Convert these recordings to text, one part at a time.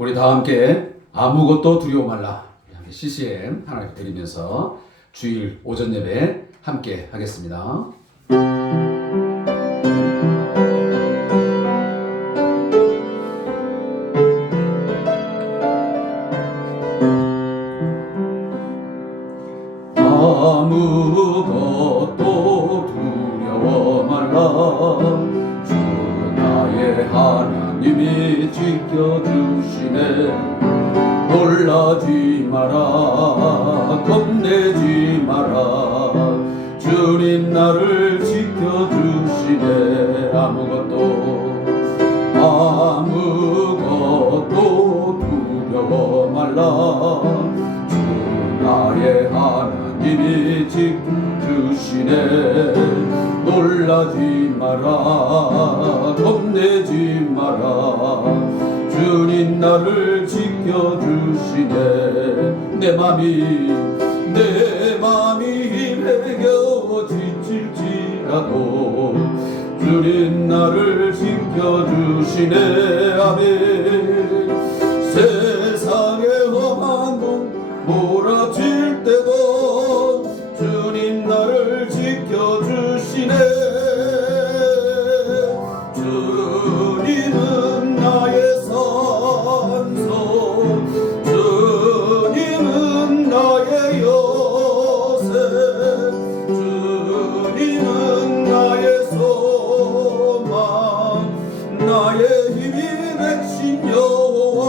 우리 다 함께 아무것도 두려워 말라. 함께 CCM 하나님 드리면서 주일 오전 예배 함께 하겠습니다. 아무것도 두려워 말라. 주 나의 하나님이 지켜주시네. 놀라지 마라, 겁내지 마라. 주님 나를 지켜주시네. 아무것도 두려워 말라. 주 나의 하나님이 지켜주시네. 놀라지 마라, 겁내지 마라. 주님 나를 지켜주시네. 내 맘이 힘에겨 지칠지라도 주님 나를 지켜주시네. 아멘. 세상의 험한 문 몰아칠 때도 주님 나를 지켜주시네. 주님은 나의 산소, 주님은 나의 요새, 주님은 나의 소망, 나의 힘이 되신 여호와.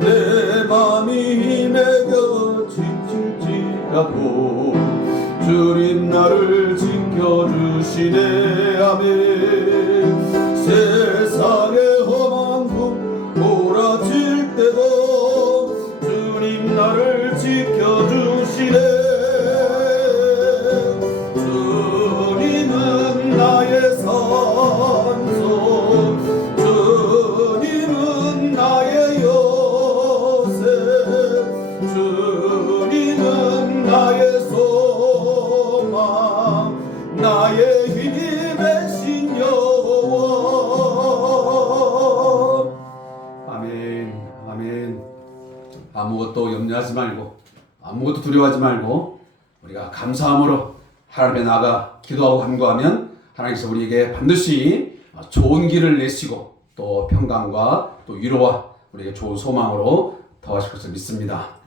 내 맘이 힘에겨 지칠지라도 주님 나를 지켜주시네. 아멘. 세상의 험한 문 몰아칠 때도 주님 나를 지켜주시네. 주님은 나의 산소, 주님은 나의 요새, 주님은 나의 소망, 나의 힘이 되신 여호와. 아멘. 아멘. 아무것도 염려하지 말고, 아무것도 두려워하지 말고, 우리가 감사함으로 하나님에 나아가 기도하고 간구하면 하나님께서 우리에게 반드시 좋은 길을 내시고 또 평강과 또 위로와 우리에게 좋은 소망으로 더하실 것을 믿습니다.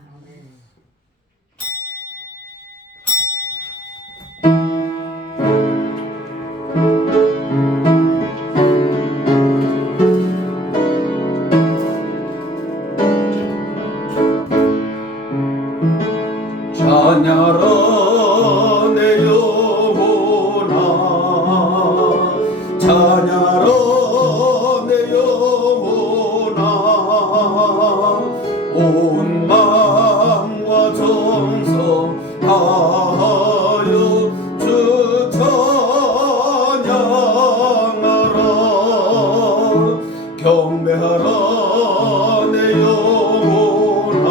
찬양하라 내 영혼아, 찬양하라 내 영혼아. 온 마음과 정성 다하여 주 찬양하라. 경배하라 내 영혼아,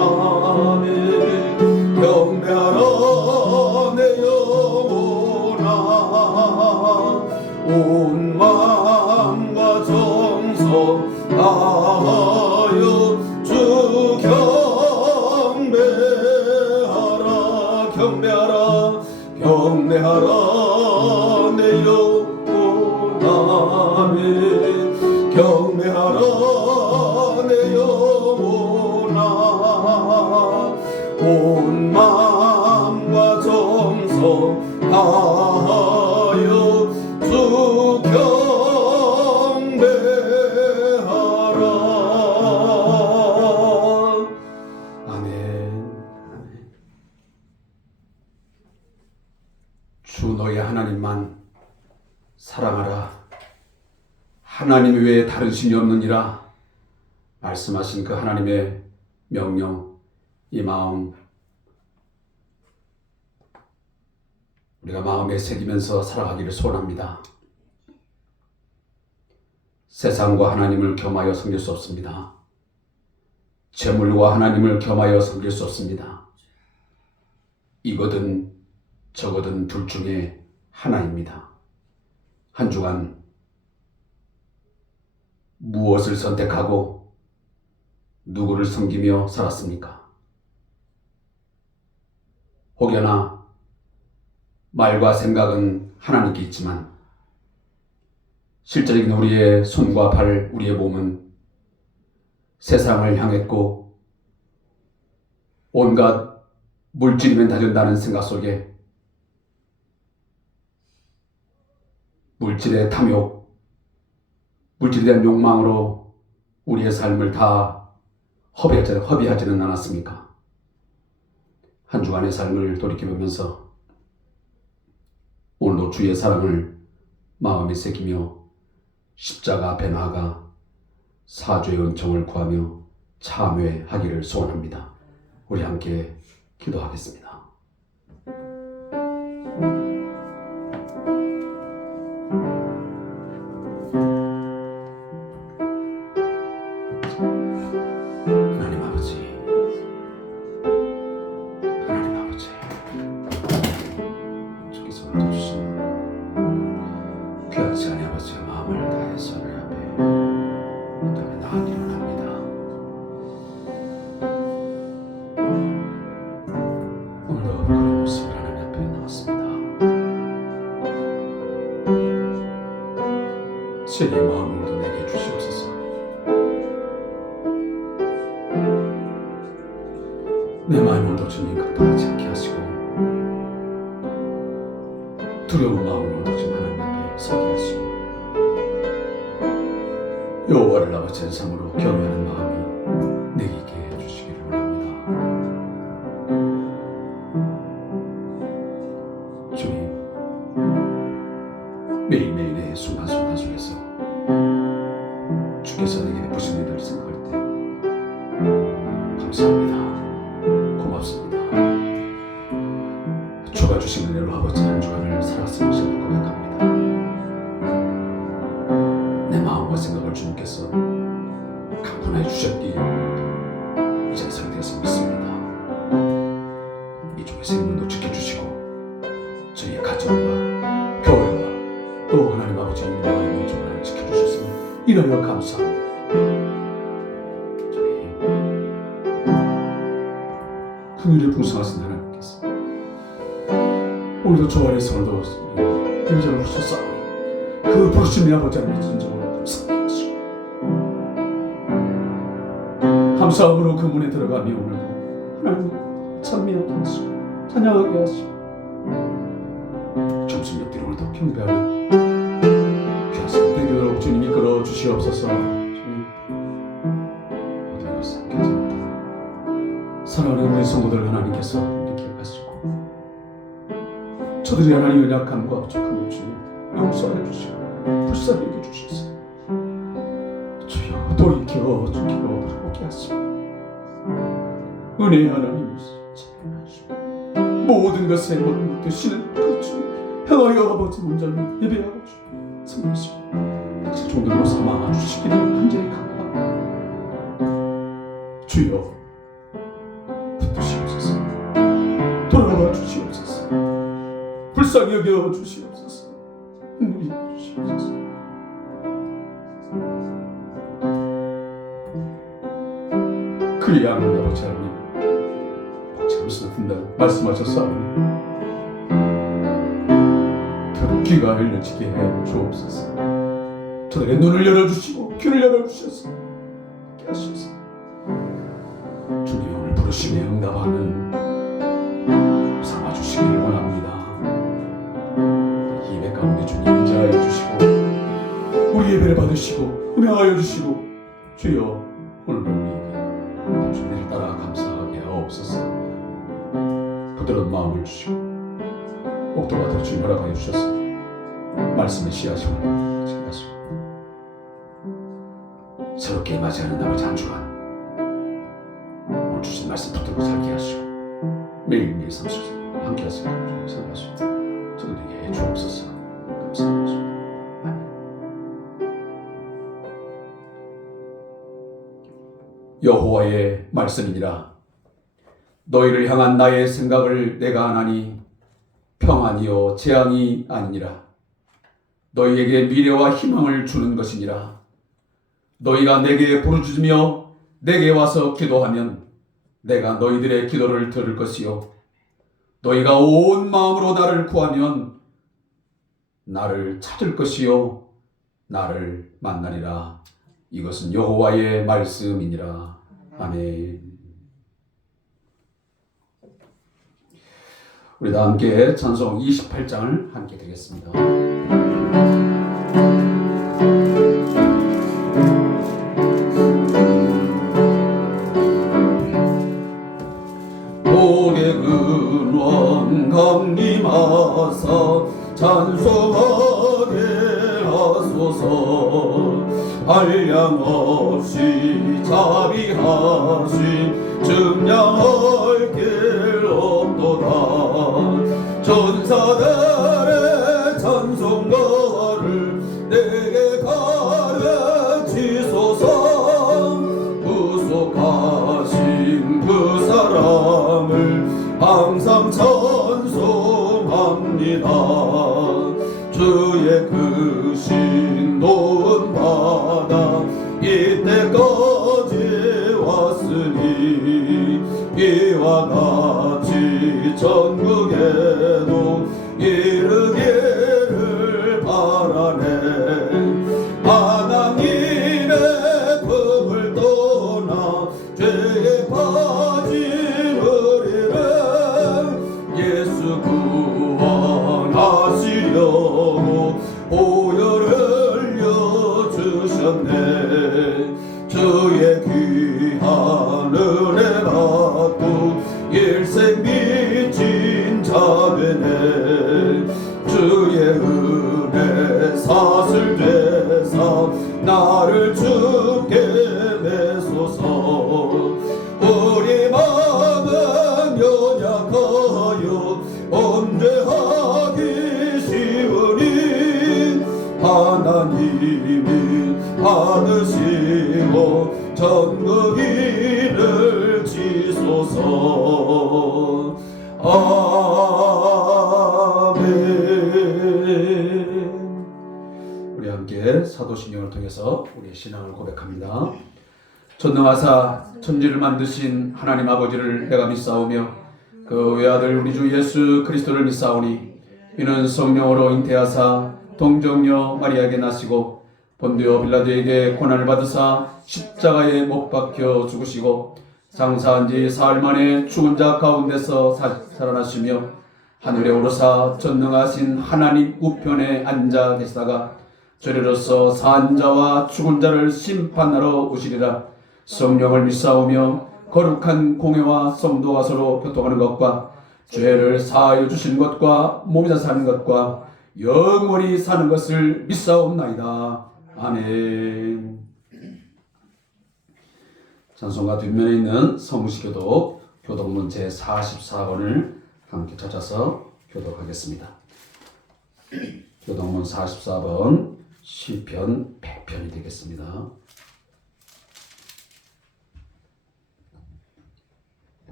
경배하라 내 영혼아. 온 마음과 정성 다하여 주 경배하라. 경배하라 내 영혼아. 경배하라 내 영혼아. 온 마음과 정성 다하여 주 경배하라. 아멘. 주 너의 하나님만 사랑하라. 하나님 외에 다른 신이 없느니라 말씀하신 그 하나님의 명령, 이 마음 우리가 마음에 새기면서 살아가기를 소원합니다. 세상과 하나님을 겸하여 섬길 수 없습니다. 재물과 하나님을 겸하여 섬길 수 없습니다. 이거든 저거든 둘 중에 하나입니다. 한 주간 무엇을 선택하고 누구를 섬기며 살았습니까? 혹여나 말과 생각은 하나님께 있지만 실제적인 우리의 손과 발, 우리의 몸은 세상을 향했고 온갖 물질이면 다 된다는 생각 속에 물질의 탐욕, 물질에 대한 욕망으로 우리의 삶을 다 허비하지는 않았습니까? 한 주간의 삶을 돌이켜보면서 오늘도 주의 사랑을 마음에 새기며 십자가 앞에 나아가 사죄의 은총을 구하며 참회하기를 소원합니다. 우리 함께 기도하겠습니다. 하나님 아버지, 주께서 주신 귀한 시간에 아버지의 마음을 다해서 내 앞에 그다음에 나아가기를 합니다. 오늘도 그런 모습을 하나님 앞에 나왔습니다. 세리의 마음을 내게 주시옵소서. 내 마음을 주님 급하지 않게 하시고 두려운 마음으로 주님 하나님 앞에 서게 하시고 여호와를 아버지 전상으로 경외하는 마음이 내게 있게 해주시기를 원합니다. 주님, 매일매일의 순간순간 속에서 주께서 내게 베푸신 일을 생각할 때 감사합니다. 고맙습니다. 주가 주신 은혜로 아버지 한 주간을 살았음을 고백합니다. 내 마음과 생각을 주님께서 강권해 주셨기에 이제 상태에서 믿습니다. 이쪽의 생명도 지켜주시고 저희의 가정과 교회와 또 하나님 아버지 은혜와 영적을 지켜주셨으니 이러여 감사합니다. 긍휼에 풍성하신 하나님께서 오늘도 저 안에서 오늘도 인정을 부르셨사오니 그 부르심이 아버지 하나님의 진정으로 감사하게 하시고 감사함으로 그 문에 들어가며 오늘도 하나님 찬미하게 하시고 찬양하게 하시고 점심 옆뒤로 오늘도 경배하는 귀한 시간 되도록 주님이 이끌어 주시옵소서. 주님 모든 것을 함께 하시옵소서. 사랑하는 우리 성도들 하나님께서 이렇게 하시고 저들이 하나님의 약함과 부족함을 주님 용서해 주시고 불쌍히 여겨 주셔서 주여 돌이켜 주기로 돌아오게 하시고 은혜의 하나님을 찬양하시고 모든 것에 마음을 드시는 그 주 향하여 아버지 몸장을 예배하고 성하시고 다시 종들로 삼아 주시기를 간절히 간구합니다. 주여 붙드시옵소서. 돌아와 주시옵소서. 불쌍히 여겨 주시옵소서. 눈이 주시옵소서. 그의 양은 아버지 하나님 복잡스러 든다고 말씀하셨사오니 저를 귀가 열려지게 해 주옵소서. 저들의 눈을 열어주시고 귀를 열어주셔서 함께 하셔서 주님 오늘 부르심에 응답하는 삼아주시기를 원합니다. 예배 가운데 주님 인자하여 주시고 우리 예배를 받으시고 은혜하여 주시고 주여 오늘도 우리에게 주님을 따라 감사하게 하옵소서. 부드러운 마음을 주시고 복도 받아 주님 허락하여 주셔서 말씀의 씨앗을 지켜가시고 새롭게 맞이하는 아버지 한 주간 오늘 주신 말씀 붙들고 살게 하시고 매일매일 삶 속에서 함께 하시고 주님 사랑하시고 저들에게 주옵소서. 감사합니다. 여호와의 말씀이니라. 너희를 향한 나의 생각을 내가 아나니 평안이요 재앙이 아니니라. 너희에게 미래와 희망을 주는 것이니라. 너희가 내게 부르짖으며 내게 와서 기도하면 내가 너희들의 기도를 들을 것이요 너희가 온 마음으로 나를 구하면 나를 찾을 것이요 나를 만나리라. 이것은 여호와의 말씀이니라. 아멘. 우리 다 함께 찬송 28장을 함께 드리겠습니다. 목의 근원 강림하사 찬송하게 하소서. 한량없이 자비하신 증량할 길 없도다. 전사들의 찬송가를 내게 가르치소서. 구속하신 그 사람을 항상 찬송합니다. 주의 그 신도는 바다 이때까지 왔으니 이와 같이 전국에도 이르기를 바라네. 하나님의 품을 떠나 죄에 빠진 우리를 예수 구원하시려고 보혈을 흘려주셨네. 주의 귀한 은혜 받고 일생 미친 자되네. 주의 은혜 사슬 되사 나를 주께 내소서. 우리 마음은 연약하여 범죄하기 쉬우니 하나님이 받으시고 전국인을 지소서. 아멘. 우리 함께 사도신경을 통해서 우리의 신앙을 고백합니다. 전능하사 천지를 만드신 하나님 아버지를 내가 믿사오며 그 외아들 우리 주 예수 그리스도를 믿사오니 이는 성령으로 잉태하사 동정녀 마리아에게 나시고 본디오 빌라도에게 고난을 받으사 십자가에 못 박혀 죽으시고 장사한 지 사흘 만에 죽은 자 가운데서 살아나시며 하늘에 오르사 전능하신 하나님 우편에 앉아 계시다가 저리로서 산 자와 죽은 자를 심판하러 오시리라. 성령을 믿사오며 거룩한 공회와 성도가 서로 교통하는 것과 죄를 사하여 주시는 것과 몸이자 사는 것과 영원히 사는 것을 믿사옵나이다. 아멘. 찬송가 뒷면에 있는 성시교독 교독문 제44권을 함께 찾아서 교독하겠습니다. 교독문 44번 시편 100편이 되겠습니다.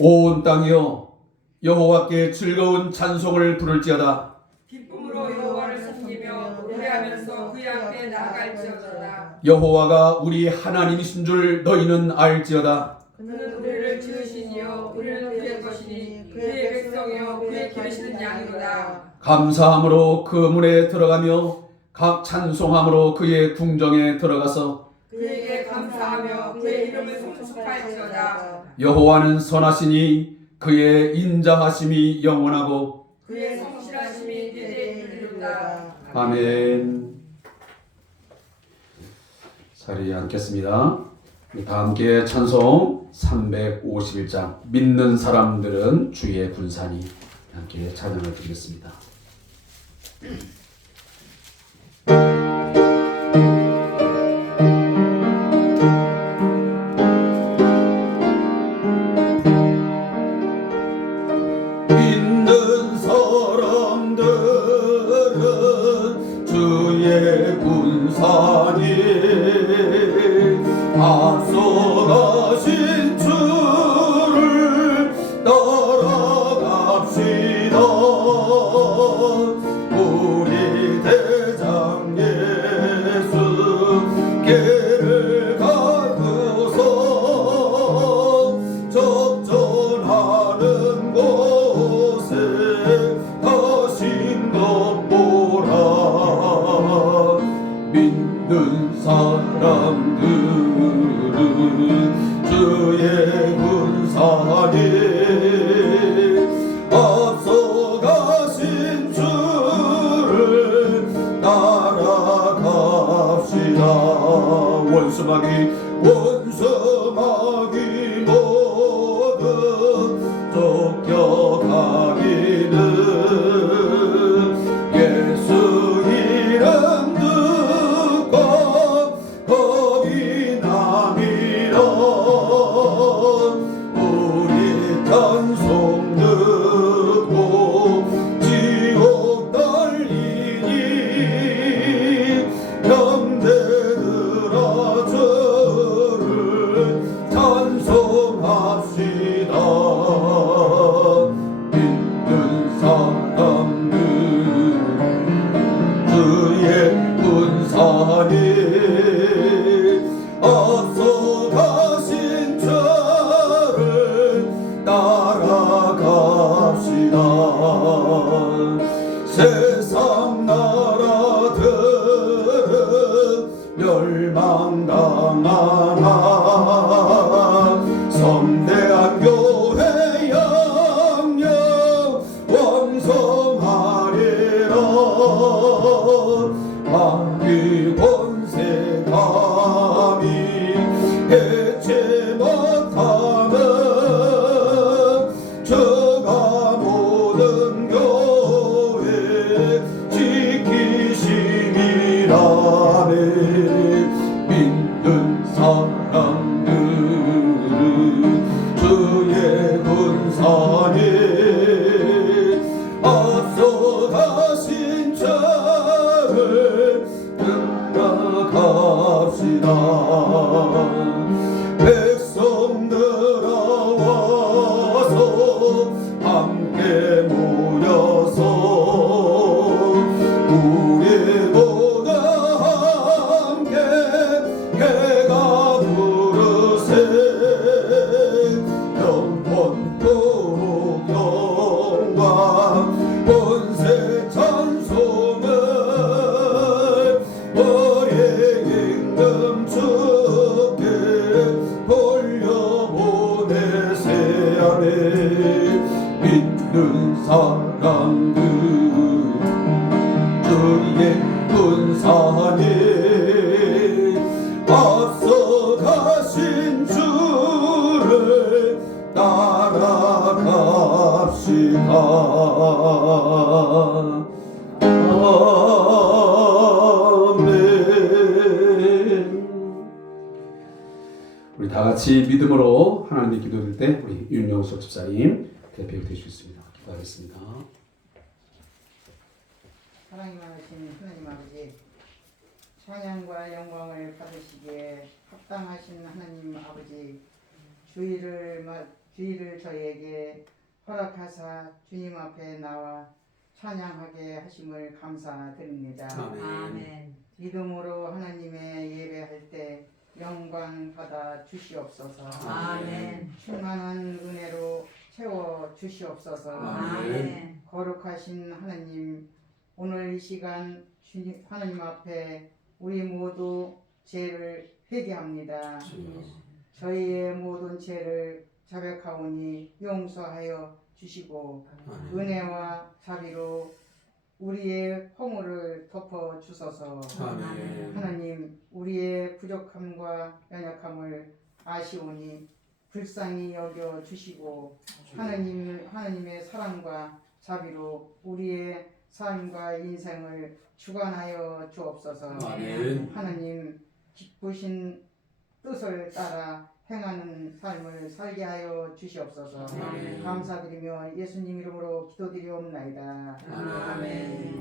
온 땅이여 여호와께 즐거운 찬송을 부를지어다. 기쁨으로 여호와를 섬기며 노래하면서 그의 앞에 나아갈지어다. 여호와가 우리 하나님이신 줄 너희는 알지어다. 그는 우리를 지으시니요 우리는 그의 것이니 그의 백성이요 그의 기르시는 양이로다. 감사함으로 그 문에 들어가며 각 찬송함으로 그의 궁정에 들어가서 그에게 감사하며 그의 이름을 송축할지어다. 여호와는 선하시니 그의 인자하심이 영원하고 그의 성실하심이 대대에 이르리로다. 아멘. 자리에 앉겠습니다. 다 함께 찬송 351장 믿는 사람들은 주의 군사니 함께 찬양을 드리겠습니다. 믿는 사람들은 주의 군사니 앞서가신 주를 따라갑시다. 우리 믿는 사람들은 주의 군사님 앞서가신 주를 따라갑시다. 원수마귀 모두 쫓겨가기는 예수 이름 듣고 겁이 나미러 우리 찬송 듣고 지옥 달리니 형제들아 주를 찬송합시다. 믿는 사람들 주의 군사님 앞서가신 저를 따라갑시다. 세상 나라들은 멸망당하나 성대한 교회 영영 왕성하리라. 마귀 권세 감히 해체 못하는 저가 모든 교회 지키심이라네. 믿는 사람들은 주의 군사님 앞서가신 저를 따라갑시다. 백성들아 와서 함께 모여서 우리 모두 함께 해가 부르세. 영원토록 영광 본세 찬송을 너의 임금 주께 돌려보내세 하네. 믿는 사람들 주의 군사님 앞서가신 주를 따라갑시다. 아멘. 우리 다 같이 믿음으로 하나님 기도드릴 때 우리 윤영석 집사님 대표 되시겠습니다. 기도하겠습니다. 사랑이 많으신 하나님 아버지, 찬양과 영광을 받으시기에 합당하신 하나님 아버지, 주의를 저희에게 허락하사 주님 앞에 나와 찬양하게 하심을 감사드립니다. 아멘. 믿음으로 하나님의 예배할 때 영광 받아 주시옵소서. 아멘. 충만한 은혜로 채워 주시옵소서. 아멘. 거룩하신 하나님, 오늘 이 시간 주님 하나님 앞에 우리 모두 죄를 회개합니다. 저희의 모든 죄를 자백하오니 용서하여 주시고 은혜와 자비로 우리의 허물을 덮어 주소서. 아멘. 하나님, 우리의 부족함과 연약함을 아시오니 불쌍히 여겨 주시고 하나님의 사랑과 자비로 우리의 삶과 인생을 주관하여 주옵소서. 아멘. 하나님, 기쁘신 뜻을 따라 행하는 삶을 살게 하여 주시옵소서. 아멘. 감사드리며 예수님 이름으로 기도드리옵나이다. 아멘.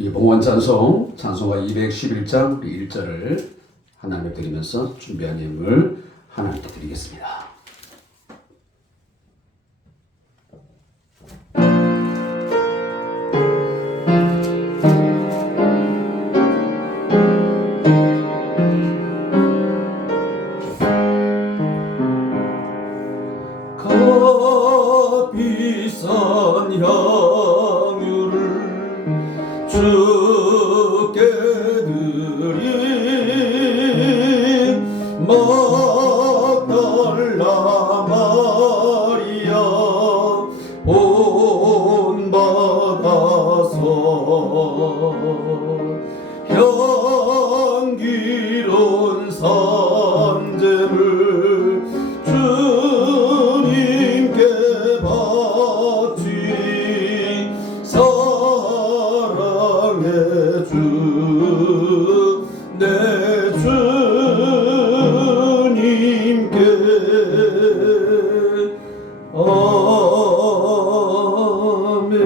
우리 봉헌 찬송가 211장 1절을 하나님께 드리면서 준비한 예물 하나님께 드리겠습니다. 비싼 향유를 주께 드린 막달라 마리아 본받아서 향기로운 산재물 주님께 바치니 사랑의 주 내 주님께 아멘.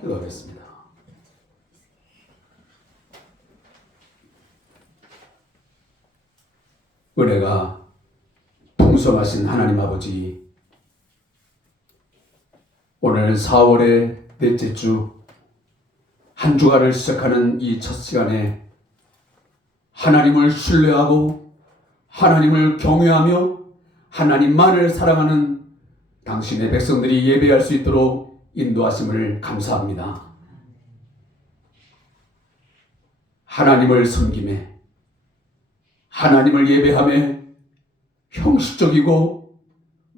기도하겠습니다. 은혜가 풍성하신 하나님 아버지, 오늘 4월의 넷째 주 한 주간을 시작하는 이 첫 시간에 하나님을 신뢰하고 하나님을 경외하며 하나님만을 사랑하는 당신의 백성들이 예배할 수 있도록 인도하심을 감사합니다. 하나님을 섬김에 하나님을 예배함에 형식적이고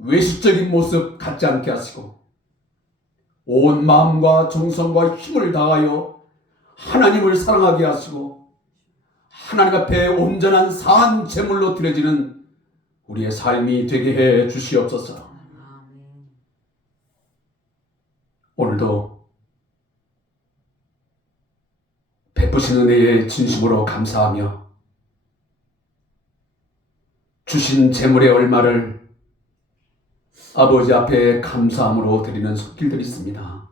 외식적인 모습 갖지 않게 하시고 온 마음과 정성과 힘을 다하여 하나님을 사랑하게 하시고 하나님 앞에 온전한 사한 제물로 드려지는 우리의 삶이 되게 해 주시옵소서. 오늘도 베푸신 은혜에 진심으로 감사하며 주신 제물의 얼마를 아버지 앞에 감사함으로 드리는 손길들이 있습니다.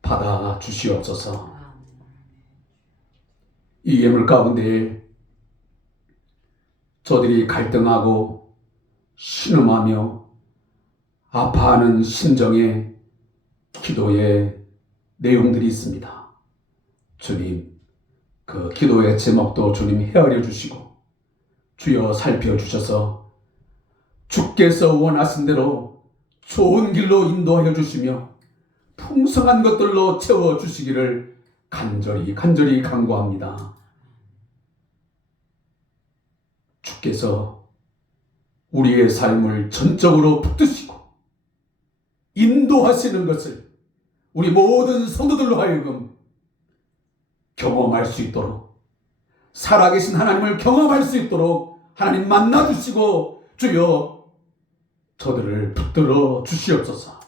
받아 주시옵소서. 이 예물 가운데 저들이 갈등하고 신음하며 아파하는 심정의 기도의 내용들이 있습니다. 주님, 그 기도의 제목도 주님 헤아려 주시고 주여 살펴주셔서 주께서 원하신 대로 좋은 길로 인도하여 주시며 풍성한 것들로 채워주시기를 간절히 간구합니다. 주께서 우리의 삶을 전적으로 붙드시고 인도하시는 것을 우리 모든 성도들로 하여금 경험할 수 있도록, 살아계신 하나님을 경험할 수 있도록 하나님 만나주시고 주여 저들을 붙들어 주시옵소서.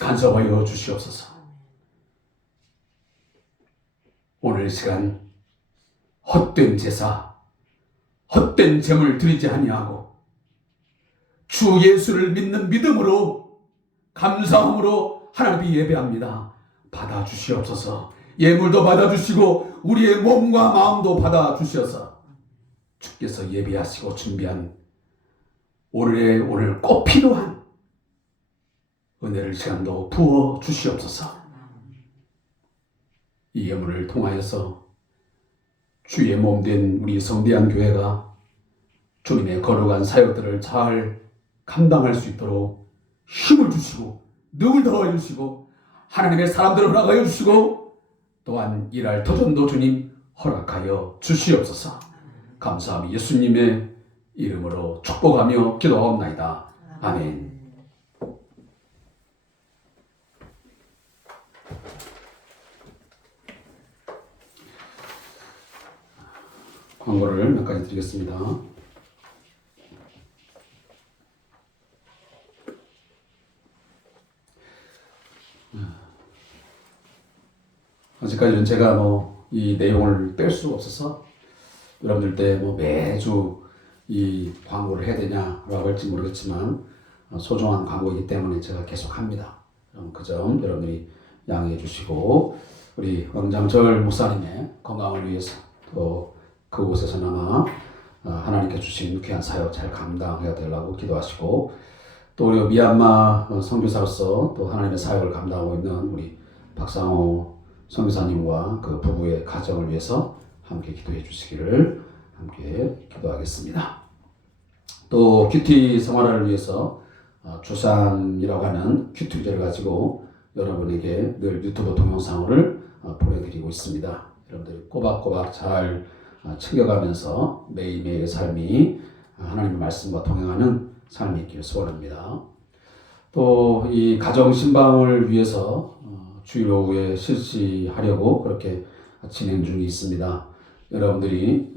간섭하여 주시옵소서. 오늘 시간 헛된 제사, 헛된 제물 드리지 아니하고 주 예수를 믿는 믿음으로 감사함으로 하나님이 예배합니다. 받아주시옵소서. 예물도 받아주시고 우리의 몸과 마음도 받아주셔서 주께서 예배하시고 준비한 오늘 꼭 필요한 은혜를 시간도 부어 주시옵소서. 이 예물을 통하여서 주의 몸된 우리 성대한 교회가 주님의 거룩한 사역들을 잘 감당할 수 있도록 힘을 주시고 능을 더하여 주시고 하나님의 사람들을 허락하여 주시고 또한 일할 터전도 주님 허락하여 주시옵소서. 감사함이 예수님의 이름으로 축복하며 기도하옵나이다. 아멘. 광고를 몇 가지 드리겠습니다. 아직까지는 제가 이 내용을 뺄 수가 없어서 여러분들 때 매주 이 광고를 해야 되냐라고 할지 모르겠지만 소중한 광고이기 때문에 제가 계속합니다. 그 점 여러분들이 양해해 주시고 우리 왕장절 목사님의 건강을 위해서 또 그곳에서나마 하나님께 주신 귀한 사역 잘 감당해야 되려고 기도하시고 또 우리 미얀마 선교사로서 또 하나님의 사역을 감당하고 있는 우리 박상호 선교사님과 그 부부의 가정을 위해서 함께 기도해 주시기를 함께 기도하겠습니다. 또 큐티 생활을 위해서 주삼이라고 하는 큐티제를 가지고 여러분에게 늘 유튜브 동영상을 보내드리고 있습니다. 여러분들이 꼬박꼬박 잘 챙겨가면서 매일매일의 삶이 하나님의 말씀과 동행하는 삶이 있기를 소원합니다. 또 이 가정 신방을 위해서 주일 오후에 실시하려고 그렇게 진행 중에 있습니다. 여러분들이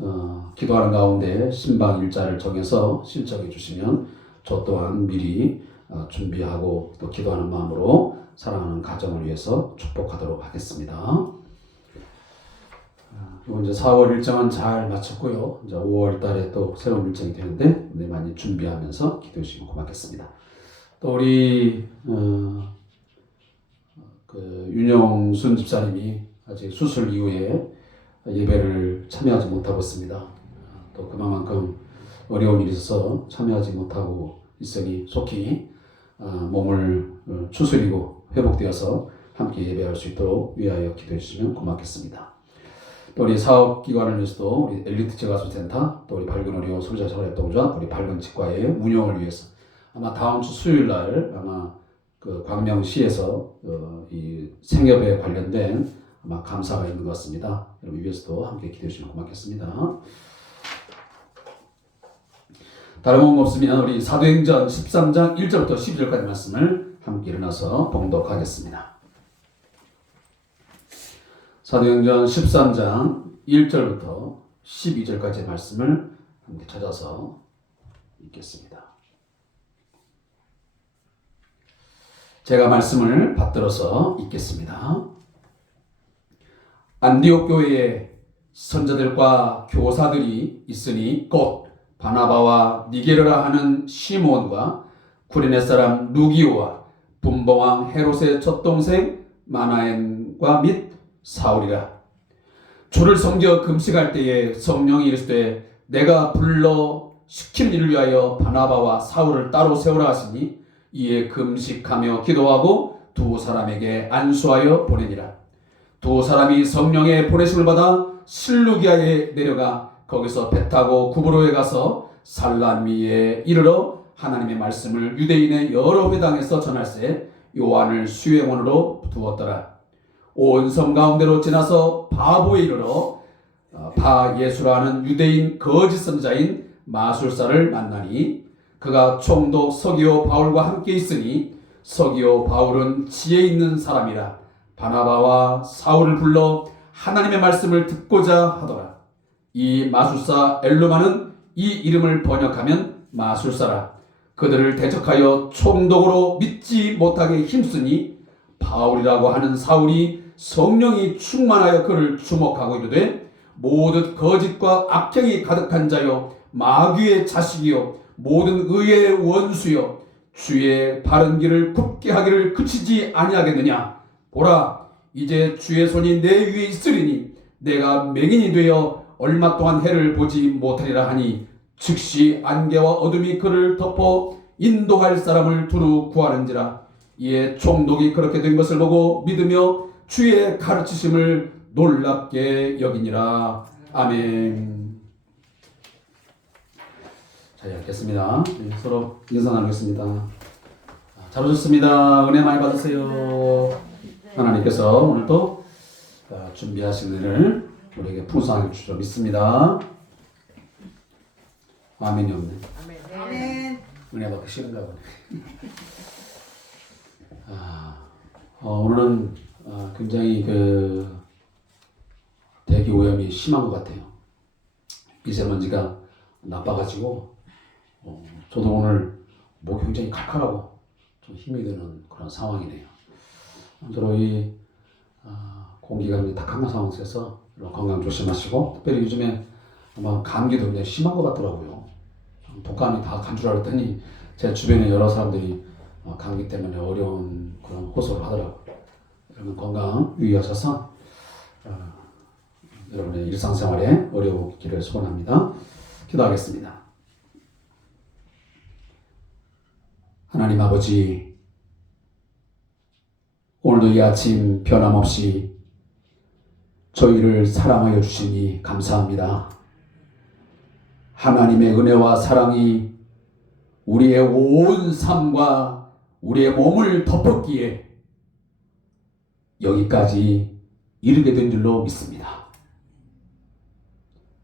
기도하는 가운데 신방 일자를 정해서 신청해 주시면 저 또한 미리 준비하고 또 기도하는 마음으로 사랑하는 가정을 위해서 축복하도록 하겠습니다. 그리고 이제 4월 일정은 잘 마쳤고요. 이제 5월 달에 또 새로운 일정이 되는데 우리 많이 준비하면서 기도해 주시면 고맙겠습니다. 또 우리 그 윤영순 집사님이 아직 수술 이후에 예배를 참여하지 못하고 있습니다. 또 그만큼 어려운 일이 있어서 참여하지 못하고 있으니 속히 몸을 추스리고 회복되어서 함께 예배할 수 있도록 위하여 기도해 주시면 고맙겠습니다. 또 우리 사업기관을 위해서도 우리 엘리트 재가수센터, 또 우리 밝은 어려운 소비자 생활협동조합, 우리 밝은 치과의 운영을 위해서 아마 다음 주 수요일 날 아마 그 광명시에서 이 생협에 관련된 아마 감사가 있는 것 같습니다. 여러분 위해서도 함께 기도해 주시면 고맙겠습니다. 다른 건 없으면 우리 사도행전 13장 1절부터 12절까지 말씀을 함께 일어나서 봉독하겠습니다. 사도행전 13장 1절부터 12절까지의 말씀을 함께 찾아서 읽겠습니다. 제가 말씀을 받들어서 읽겠습니다. 안디옥 교회에 선자들과 교사들이 있으니 곧 바나바와 니게르라 하는 시몬과 쿠레네 사람 루기오와 분봉왕 헤롯의 첫 동생 마나엔과 및 사울이라. 주를 섬겨 금식할 때에 성령이 이르시되 내가 불러 시키는 일을 위하여 바나바와 사울을 따로 세우라 하시니 이에 금식하며 기도하고 두 사람에게 안수하여 보내니라. 두 사람이 성령의 보내심을 받아 실루기아에 내려가 거기서 배 타고 구브로에 가서 살라미에 이르러 하나님의 말씀을 유대인의 여러 회당에서 전할세 요한을 수행원으로 두었더라. 온 섬 가운데로 지나서 바보에 이르러 바 예수라는 유대인 거짓 선자인 마술사를 만나니 그가 총독 서기오 바울과 함께 있으니 서기오 바울은 지혜 있는 사람이라. 바나바와 사울을 불러 하나님의 말씀을 듣고자 하더라. 이 마술사 엘루마는 이 이름을 번역하면 마술사라. 그들을 대적하여 총독으로 믿지 못하게 힘쓰니 바울이라고 하는 사울이 성령이 충만하여 그를 주목하고 이르되 모든 거짓과 악행이 가득한 자여 마귀의 자식이요 모든 의의 원수여 주의 바른 길을 굽게 하기를 그치지 아니하겠느냐. 보라 이제 주의 손이 내 위에 있으리니 내가 맹인이 되어 얼마 동안 해를 보지 못하리라 하니 즉시 안개와 어둠이 그를 덮어 인도할 사람을 두루 구하는지라. 이에 총독이 그렇게 된 것을 보고 믿으며 주의 가르치심을 놀랍게 여기니라. 아멘. 자, 읽겠습니다. 서로 인사 나누겠습니다. 잘 오셨습니다. 은혜 많이 받으세요. 하나님께서 오늘도 준비하신 은혜를 우리에게 풍성하게 주시려 믿습니다. 아멘이 없네. 아멘. 은혜 받기 싫은가 보네. 오늘은 굉장히 대기 오염이 심한 것 같아요. 미세먼지가 나빠가지고 저도 오늘 목이 굉장히 칼칼하고 좀 힘이 드는 그런 상황이네요. 저로 이 공기가 굉장히 탁한 상황 속에서 건강 조심하시고 특별히 요즘에 아마 감기도 굉장히 심한 것 같더라고요. 독감이 다 간 줄 알았더니 제 주변에 여러 사람들이 감기 때문에 어려운 그런 호소를 하더라고요. 여러분 건강 유의하셔서 여러분의 일상생활에 어려우기를 소원합니다. 기도하겠습니다. 하나님 아버지, 오늘도 이 아침 변함없이 저희를 사랑하여 주시니 감사합니다. 하나님의 은혜와 사랑이 우리의 온 삶과 우리의 몸을 덮었기에 여기까지 이르게 된 줄로 믿습니다.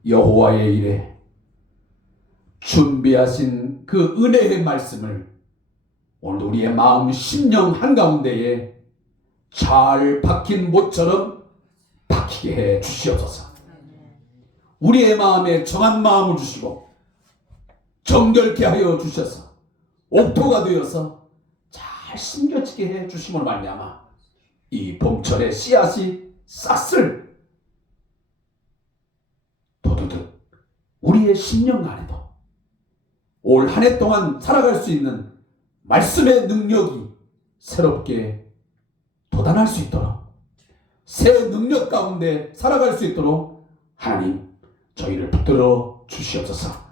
여호와의 일에 준비하신 그 은혜의 말씀을 오늘도 우리의 마음 심령 한가운데에 잘 박힌 못처럼 박히게 해 주시옵소서. 우리의 마음에 정한 마음을 주시고 정결케 하여 주셔서 옥토가 되어서 잘 심겨지게 해 주심으로 말미암아 이 봄철의 씨앗이 싹을 돋우듯 우리의 심령 안에도 올 한 해 동안 살아갈 수 있는 말씀의 능력이 새롭게 돋아날 수 있도록 새 능력 가운데 살아갈 수 있도록 하나님 저희를 붙들어 주시옵소서.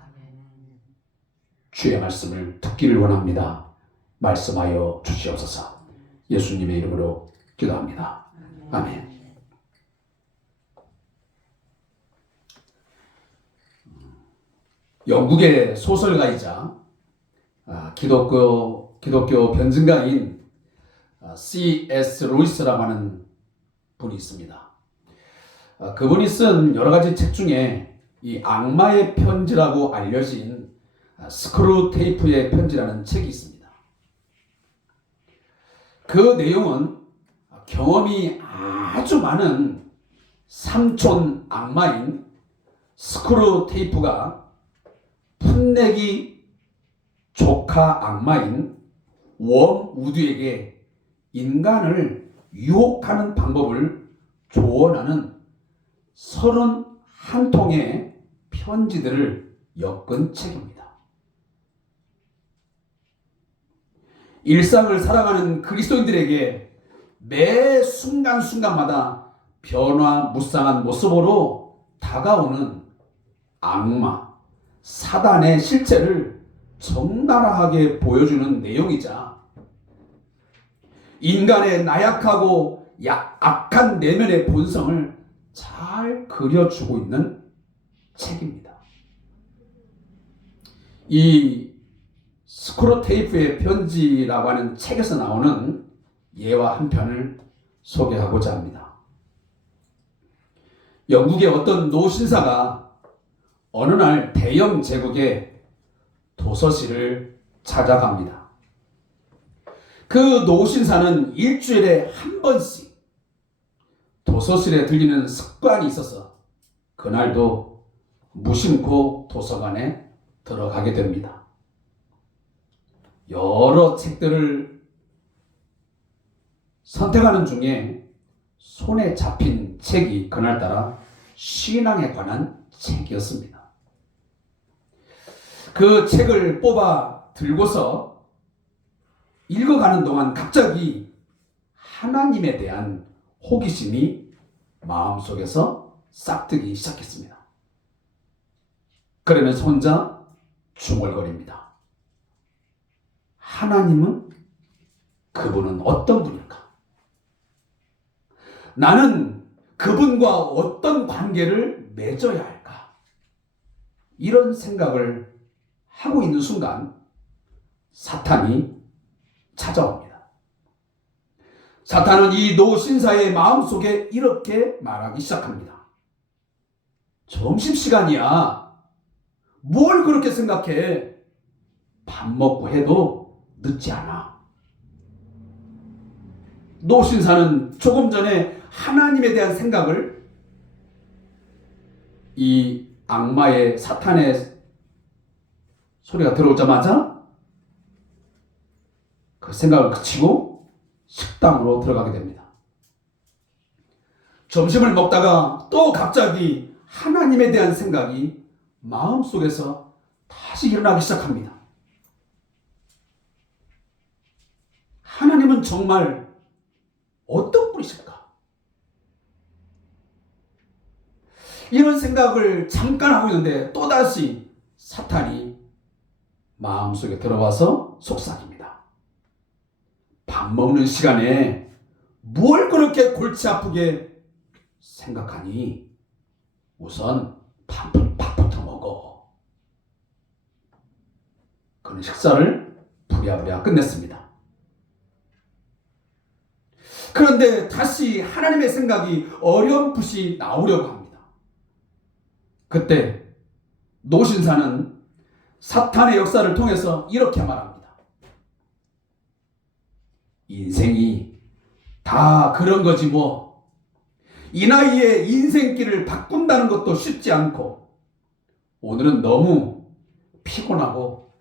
주의 말씀을 듣기를 원합니다. 말씀하여 주시옵소서. 예수님의 이름으로 기도합니다. 아멘. 영국의 소설가이자 기독교 변증가인 C.S. 루이스라고 하는 분이 있습니다. 그분이 쓴 여러 가지 책 중에 이 악마의 편지라고 알려진 스크루테이프의 편지라는 책이 있습니다. 그 내용은 경험이 아주 많은 삼촌 악마인 스크루테이프가 풋내기 조카 악마인 웜우드에게 인간을 유혹하는 방법을 조언하는 31통의 편지들을 엮은 책입니다. 일상을 살아가는 그리스도인들에게 매 순간순간마다 변화무쌍한 모습으로 다가오는 악마, 사단의 실체를 적나라하게 보여주는 내용이자 인간의 나약하고 악한 내면의 본성을 잘 그려주고 있는 책입니다. 이 스크루테이프의 편지라고 하는 책에서 나오는 예화 한 편을 소개하고자 합니다. 영국의 어떤 노신사가 어느 날 대영 제국의 도서실을 찾아갑니다. 그 노신사는 일주일에 한 번씩 도서실에 들리는 습관이 있어서 그날도 무심코 도서관에 들어가게 됩니다. 여러 책들을 선택하는 중에 손에 잡힌 책이 그날따라 신앙에 관한 책이었습니다. 그 책을 뽑아 들고서 읽어가는 동안 갑자기 하나님에 대한 호기심이 마음속에서 싹트기 시작했습니다. 그러면서 혼자 중얼거립니다. 하나님은 그분은 어떤 분일까? 나는 그분과 어떤 관계를 맺어야 할까? 이런 생각을 하고 있는 순간 사탄이 찾아옵니다. 사탄은 이 노신사의 마음속에 이렇게 말하기 시작합니다. 점심시간이야. 뭘 그렇게 생각해? 밥 먹고 해도 늦지 않아. 노신사는 조금 전에 하나님에 대한 생각을 이 악마의 사탄의 소리가 들어오자마자 그 생각을 그치고 식당으로 들어가게 됩니다. 점심을 먹다가 또 갑자기 하나님에 대한 생각이 마음속에서 다시 일어나기 시작합니다. 하나님은 정말 어떤 분이실까? 이런 생각을 잠깐 하고 있는데 또다시 사탄이 마음속에 들어와서 속삭입니다. 밥 먹는 시간에 뭘 그렇게 골치 아프게 생각하니? 우선 밥부터 먹어. 그는 식사를 부랴부랴 끝냈습니다. 그런데 다시 하나님의 생각이 어렴풋이 나오려고 합니다. 그때 노신사는 사탄의 역사를 통해서 이렇게 말합니다. 인생이 다 그런 거지 뭐. 이 나이에 인생길을 바꾼다는 것도 쉽지 않고 오늘은 너무 피곤하고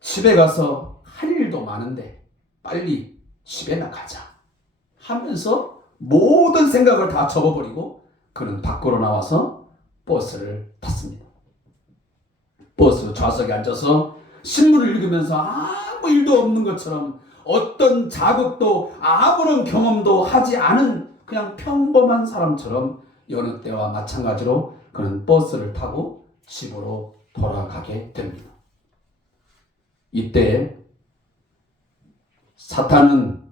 집에 가서 할 일도 많은데 빨리 집에나 가자 하면서 모든 생각을 다 접어버리고 그는 밖으로 나와서 버스를 탔습니다. 버스 좌석에 앉아서 신문을 읽으면서 아무 일도 없는 것처럼 어떤 자극도 아무런 경험도 하지 않은 그냥 평범한 사람처럼 여느 때와 마찬가지로 그는 버스를 타고 집으로 돌아가게 됩니다. 이때 사탄은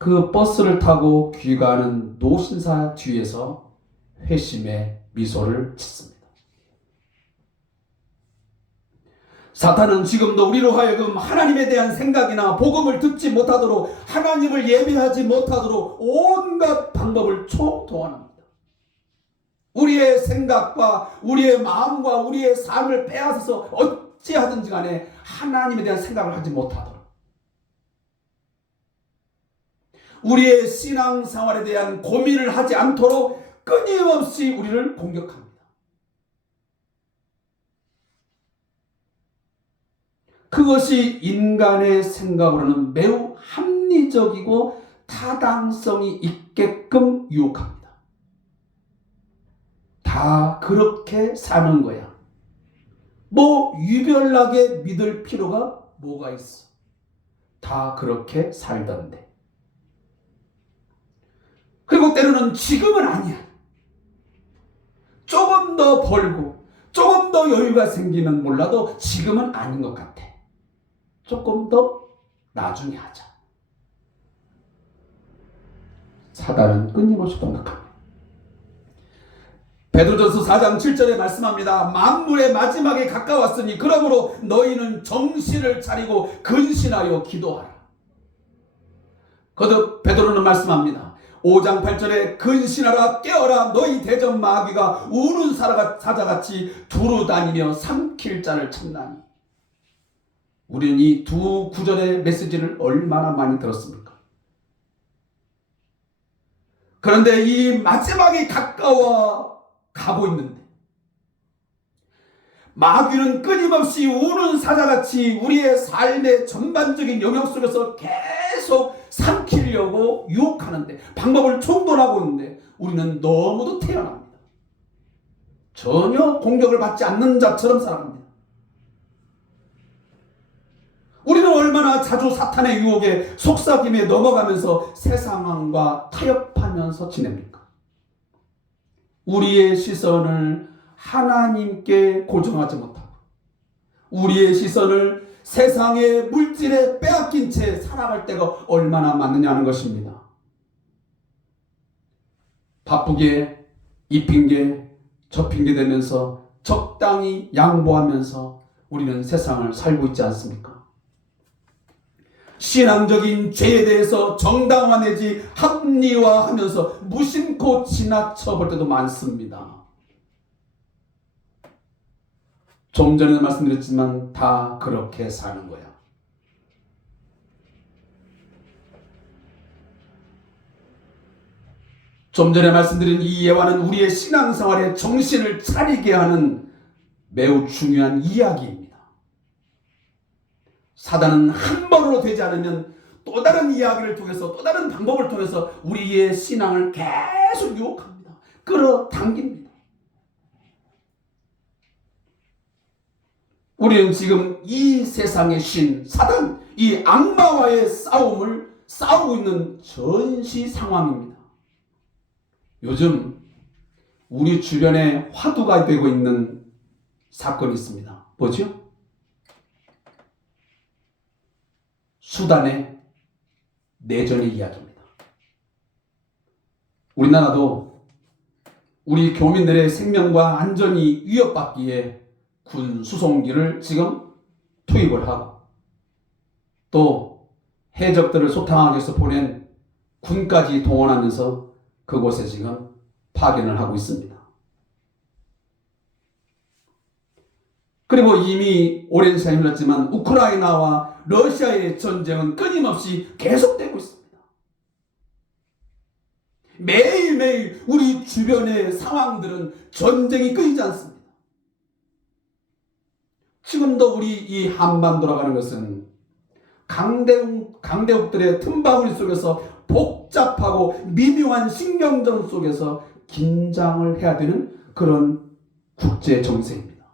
그 버스를 타고 귀가하는 노신사 뒤에서 회심의 미소를 짓습니다. 사탄은 지금도 우리로 하여금 하나님에 대한 생각이나 복음을 듣지 못하도록 하나님을 예배하지 못하도록 온갖 방법을 총동원합니다. 우리의 생각과 우리의 마음과 우리의 삶을 빼앗아서 어찌하든지 간에 하나님에 대한 생각을 하지 못하도록 우리의 신앙생활에 대한 고민을 하지 않도록 끊임없이 우리를 공격합니다. 그것이 인간의 생각으로는 매우 합리적이고 타당성이 있게끔 유혹합니다. 다 그렇게 사는 거야. 뭐 유별나게 믿을 필요가 뭐가 있어. 다 그렇게 살던데. 그리고 때로는 지금은 아니야. 조금 더 벌고 조금 더 여유가 생기면 몰라도 지금은 아닌 것 같아. 조금 더 나중에 하자. 사단은 끊임없이 공격합니다. 베드로전서 4장 7절에 말씀합니다. 만물의 마지막에 가까웠으니 그러므로 너희는 정신을 차리고 근신하여 기도하라. 거듭 베드로는 말씀합니다. 5장 8절에 근신하라 깨어라 너희 대적 마귀가 우는 사자같이 두루다니며 삼킬 자를 찾나니. 우리는 이 두 구절의 메시지를 얼마나 많이 들었습니까? 그런데 이 마지막이 가까워 가고 있는데 마귀는 끊임없이 우는 사자같이 우리의 삶의 전반적인 영역 속에서 계속 삼키려고 유혹하는데 방법을 총동원하고 있는데 우리는 너무도 태연합니다. 전혀 공격을 받지 않는 자처럼 살아갑니다. 우리는 얼마나 자주 사탄의 유혹에 속삭임에 넘어가면서 세상과 타협하면서 지냅니까? 우리의 시선을 하나님께 고정하지 못하고 우리의 시선을 세상의 물질에 빼앗긴 채 살아갈 때가 얼마나 많느냐는 것입니다. 바쁘게 이 핑계 저 핑계 대면서 적당히 양보하면서 우리는 세상을 살고 있지 않습니까? 신앙적인 죄에 대해서 정당화내지 합리화하면서 무심코 지나쳐 볼 때도 많습니다. 좀 전에도 말씀드렸지만 다 그렇게 사는 거야. 좀 전에 말씀드린 이 예화는 우리의 신앙생활에 정신을 차리게 하는 매우 중요한 이야기입니다. 사단은 한 번으로 되지 않으면 또 다른 이야기를 통해서 또 다른 방법을 통해서 우리의 신앙을 계속 유혹합니다. 끌어당깁니다. 우리는 지금 이 세상의 신 사단, 이 악마와의 싸움을 싸우고 있는 전시 상황입니다. 요즘 우리 주변에 화두가 되고 있는 사건이 있습니다. 뭐죠? 수단의 내전의 이야기입니다. 우리나라도 우리 교민들의 생명과 안전이 위협받기에 군 수송기를 지금 투입을 하고 또 해적들을 소탕하기 위해서 보낸 군까지 동원하면서 그곳에 지금 파견을 하고 있습니다. 그리고 이미 오랜 시간이 흘렀지만 우크라이나와 러시아의 전쟁은 끊임없이 계속되고 있습니다. 매일매일 우리 주변의 상황들은 전쟁이 끊이지 않습니다. 지금도 우리 이 한반도라고 하는 것은 강대국들의 틈바구니 속에서 복잡하고 미묘한 신경전 속에서 긴장을 해야 되는 그런 국제 정세입니다.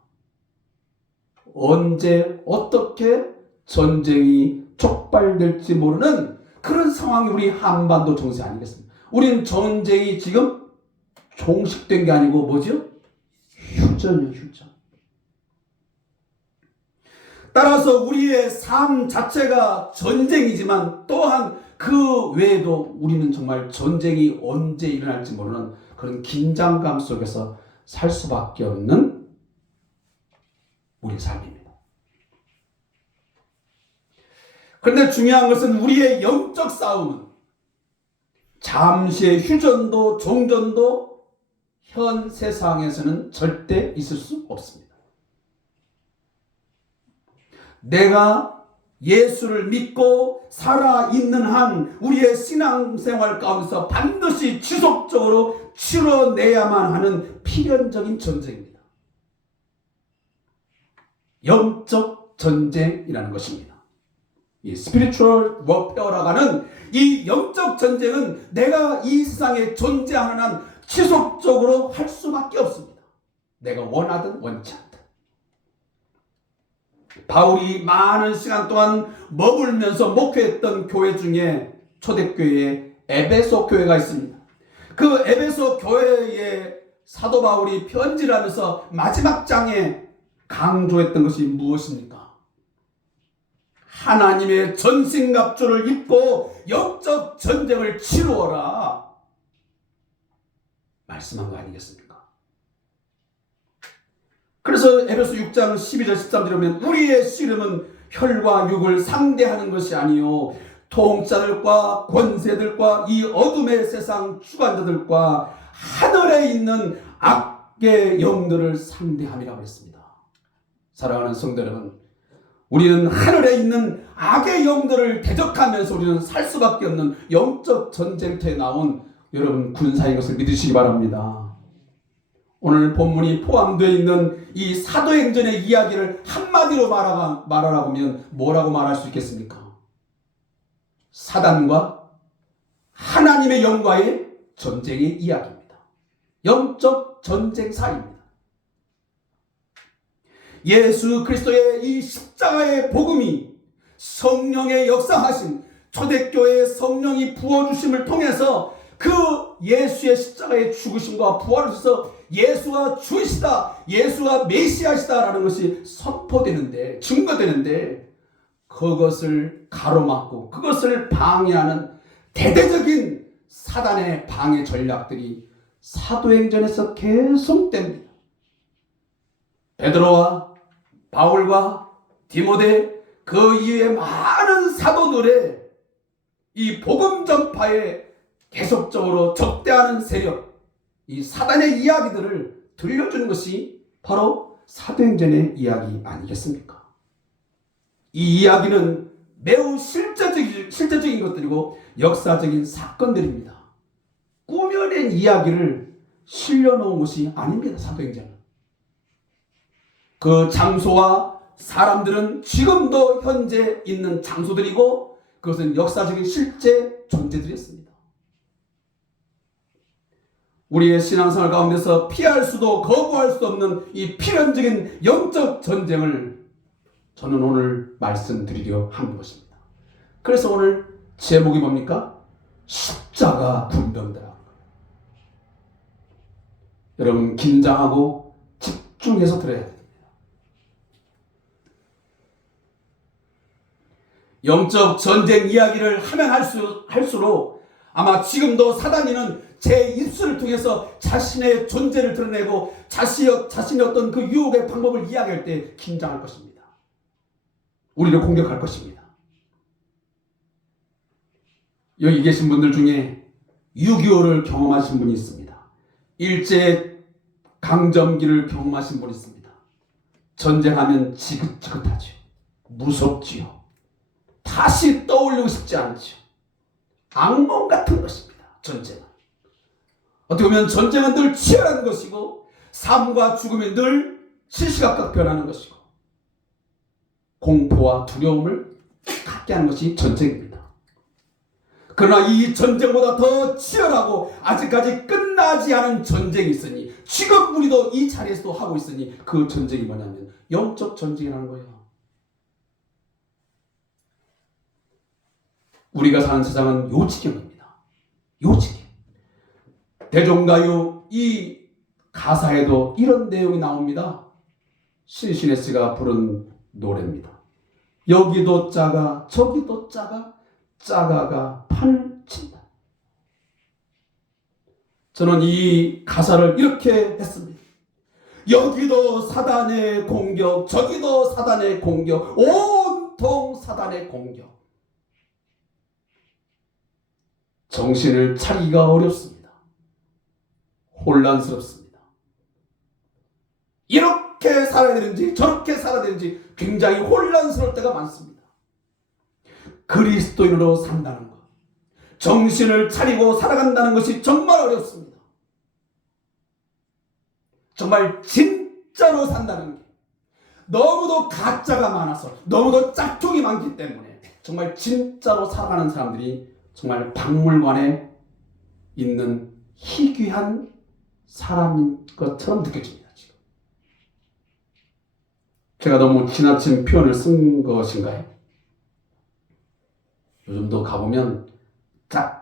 언제 어떻게 전쟁이 촉발될지 모르는 그런 상황이 우리 한반도 정세 아니겠습니까? 우리는 전쟁이 지금 종식된 게 아니고 뭐죠? 휴전이요, 휴전. 따라서 우리의 삶 자체가 전쟁이지만 또한 그 외에도 우리는 정말 전쟁이 언제 일어날지 모르는 그런 긴장감 속에서 살 수밖에 없는 우리의 삶입니다. 그런데 중요한 것은 우리의 영적 싸움은 잠시의 휴전도 종전도 현 세상에서는 절대 있을 수 없습니다. 내가 예수를 믿고 살아있는 한 우리의 신앙생활 가운데서 반드시 지속적으로 치러내야만 하는 필연적인 전쟁입니다. 영적 전쟁이라는 것입니다. 이 스피리추얼 워페어라고 하는 이 영적 전쟁은 내가 이 세상에 존재하는 한 지속적으로 할 수밖에 없습니다. 내가 원하든 원치 않든. 바울이 많은 시간 동안 머물면서 목회했던 교회 중에 초대교회에 에베소 교회가 있습니다. 그 에베소 교회에 사도 바울이 편지를 하면서 마지막 장에 강조했던 것이 무엇입니까? 하나님의 전신갑주를 입고 영적 전쟁을 치루어라 말씀한 거 아니겠습니까? 그래서 에베소 6장 12절 13절에 보면 우리의 씨름은 혈과 육을 상대하는 것이 아니요 통치자들과 권세들과 이 어둠의 세상 주관자들과 하늘에 있는 악의 영들을 상대함이라고 했습니다. 사랑하는 성도 여러분, 우리는 하늘에 있는 악의 영들을 대적하면서 우리는 살 수밖에 없는 영적 전쟁터에 나온 여러분 군사인 것을 믿으시기 바랍니다. 오늘 본문이 포함되어 있는 이 사도행전의 이야기를 한마디로 말하라고 하면 뭐라고 말할 수 있겠습니까? 사단과 하나님의 영과의 전쟁의 이야기입니다. 영적 전쟁사입니다. 예수 그리스도의 이 십자가의 복음이 성령의 역사하신 초대교회의 성령이 부어주심을 통해서 그 예수의 십자가의 죽으심과 부활을 통해서 예수가 주시다, 예수가 메시아시다라는 것이 선포되는데, 증거되는데 그것을 가로막고 그것을 방해하는 대대적인 사단의 방해 전략들이 사도행전에서 계속됩니다. 베드로와 바울과 디모데 그 이외의 많은 사도들의 이 복음 전파에 계속적으로 적대하는 세력, 이 사단의 이야기들을 들려주는 것이 바로 사도행전의 이야기 아니겠습니까? 이 이야기는 매우 실제적인 것들이고 역사적인 사건들입니다. 꾸며낸 이야기를 실려놓은 것이 아닙니다. 사도행전은. 그 장소와 사람들은 지금도 현재 있는 장소들이고 그것은 역사적인 실제 존재들이었습니다. 우리의 신앙생활 가운데서 피할 수도 거부할 수 없는 이 필연적인 영적 전쟁을 저는 오늘 말씀드리려 하는 것입니다. 그래서 오늘 제목이 뭡니까? 십자가 군병대라. 여러분 긴장하고 집중해서 들어야 됩니다. 영적 전쟁 이야기를 하면 할수록 아마 지금도 사단이는 제 입술을 통해서 자신의 존재를 드러내고 자신의 어떤 그 유혹의 방법을 이야기할 때 긴장할 것입니다. 우리를 공격할 것입니다. 여기 계신 분들 중에 6.25를 경험하신 분이 있습니다. 일제 강점기를 경험하신 분이 있습니다. 전쟁하면 지긋지긋하죠. 무섭지요. 다시 떠올리고 싶지 않죠. 악몽 같은 것입니다. 전쟁은. 어떻게 보면 전쟁은 늘 치열한 것이고 삶과 죽음이 늘 시시각각 변하는 것이고 공포와 두려움을 갖게 하는 것이 전쟁입니다. 그러나 이 전쟁보다 더 치열하고 아직까지 끝나지 않은 전쟁이 있으니 지금 우리도 이 자리에서도 하고 있으니 그 전쟁이 뭐냐면 영적 전쟁이라는 거예요. 우리가 사는 세상은 요 지경입니다. 요 지경. 대종가요 이 가사에도 이런 내용이 나옵니다. 신신혜 씨가 부른 노래입니다. 여기도 작아 저기도 작아 짜가가 판을 친다. 저는 이 가사를 이렇게 했습니다. 여기도 사단의 공격, 저기도 사단의 공격, 온통 사단의 공격. 정신을 차리기가 어렵습니다. 혼란스럽습니다. 이렇게 살아야 되는지 저렇게 살아야 되는지 굉장히 혼란스러울 때가 많습니다. 그리스도인으로 산다는 것, 정신을 차리고 살아간다는 것이 정말 어렵습니다. 정말 진짜로 산다는 게 너무도 가짜가 많아서 너무도 짝퉁이 많기 때문에 정말 진짜로 살아가는 사람들이 정말 박물관에 있는 희귀한 사람인 것처럼 느껴집니다. 지금. 제가 너무 지나친 표현을 쓴 것인가요? 요즘도 가보면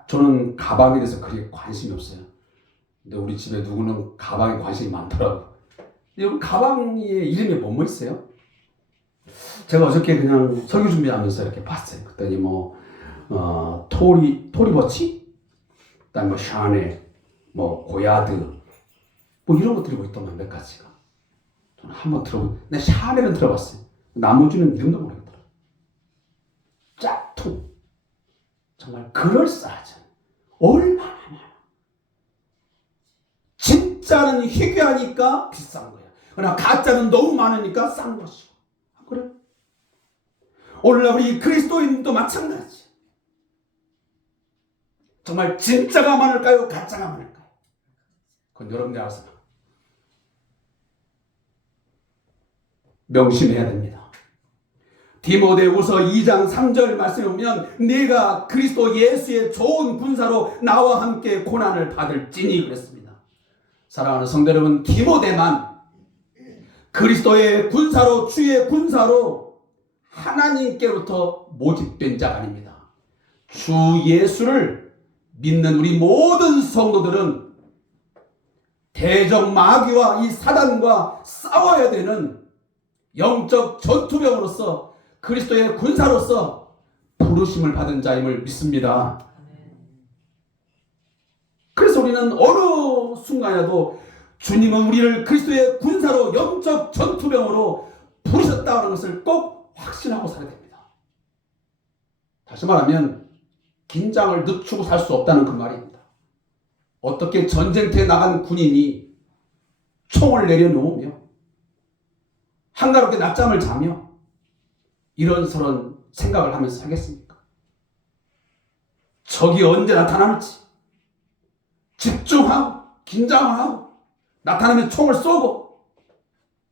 저는 가방에 대해서 그렇게 관심이 없어요. 근데 우리 집에 누구는 가방에 관심이 많더라고요. 여러분 가방에 이름이 뭐뭐 있어요? 제가 어저께 그냥 설교 준비하면서 이렇게 봤어요. 그랬더니 토리버치? 그다음에 샤넬, 고야드 이런 거 들고 있더만 몇 가지가. 저는 한번 들어보고, 근데 샤넬은 들어봤어요. 나머지는 이름도 모르겠더라고요. 짝퉁. 정말 그럴싸하죠. 얼마나 많아. 진짜는 희귀하니까 비싼 거야. 그러나 가짜는 너무 많으니까 싼 것이고. 그래? 오늘날 우리 그리스도인도 마찬가지. 정말 진짜가 많을까요? 가짜가 많을까요? 그건 여러분들이 알아서 명심해야 됩니다. 디모데후서 2장 3절 말씀에 보면 네가 그리스도 예수의 좋은 군사로 나와 함께 고난을 받을지니 그랬습니다. 사랑하는 성도 여러분, 디모데만 그리스도의 군사로 주의 군사로 하나님께로부터 모집된 자가 아닙니다. 주 예수를 믿는 우리 모든 성도들은 대적 마귀와 이 사단과 싸워야 되는 영적 전투병으로서 그리스도의 군사로서 부르심을 받은 자임을 믿습니다. 그래서 우리는 어느 순간이라도 주님은 우리를 그리스도의 군사로 영적 전투병으로 부르셨다는 것을 꼭 확신하고 살아야 됩니다. 다시 말하면 긴장을 늦추고 살 수 없다는 그 말입니다. 어떻게 전쟁터에 나간 군인이 총을 내려놓으며 한가롭게 낮잠을 자며 이런저런 생각을 하면서 살겠습니까? 적이 언제 나타날지 집중하고 긴장을 하고 나타나면 총을 쏘고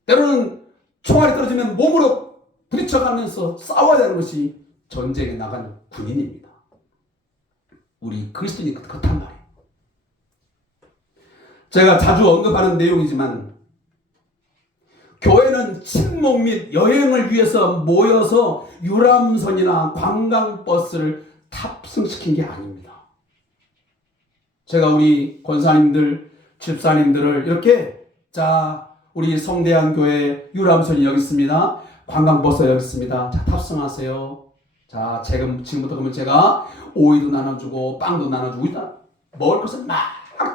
때로는 총알이 떨어지면 몸으로 부딪혀가면서 싸워야 되는 것이 전쟁에 나간 군인입니다. 우리 그리스도인이 그렇단 말이에요. 제가 자주 언급하는 내용이지만 교회는 친목 및 여행을 위해서 모여서 유람선이나 관광버스를 탑승시킨 게 아닙니다. 제가 우리 권사님들, 집사님들을 이렇게 자 우리 성대한 교회 유람선이 여기 있습니다. 관광버스 여기 있습니다. 자 탑승하세요. 자 지금부터 그러면 제가 오이도 나눠주고 빵도 나눠주고 일단 먹을 것을 막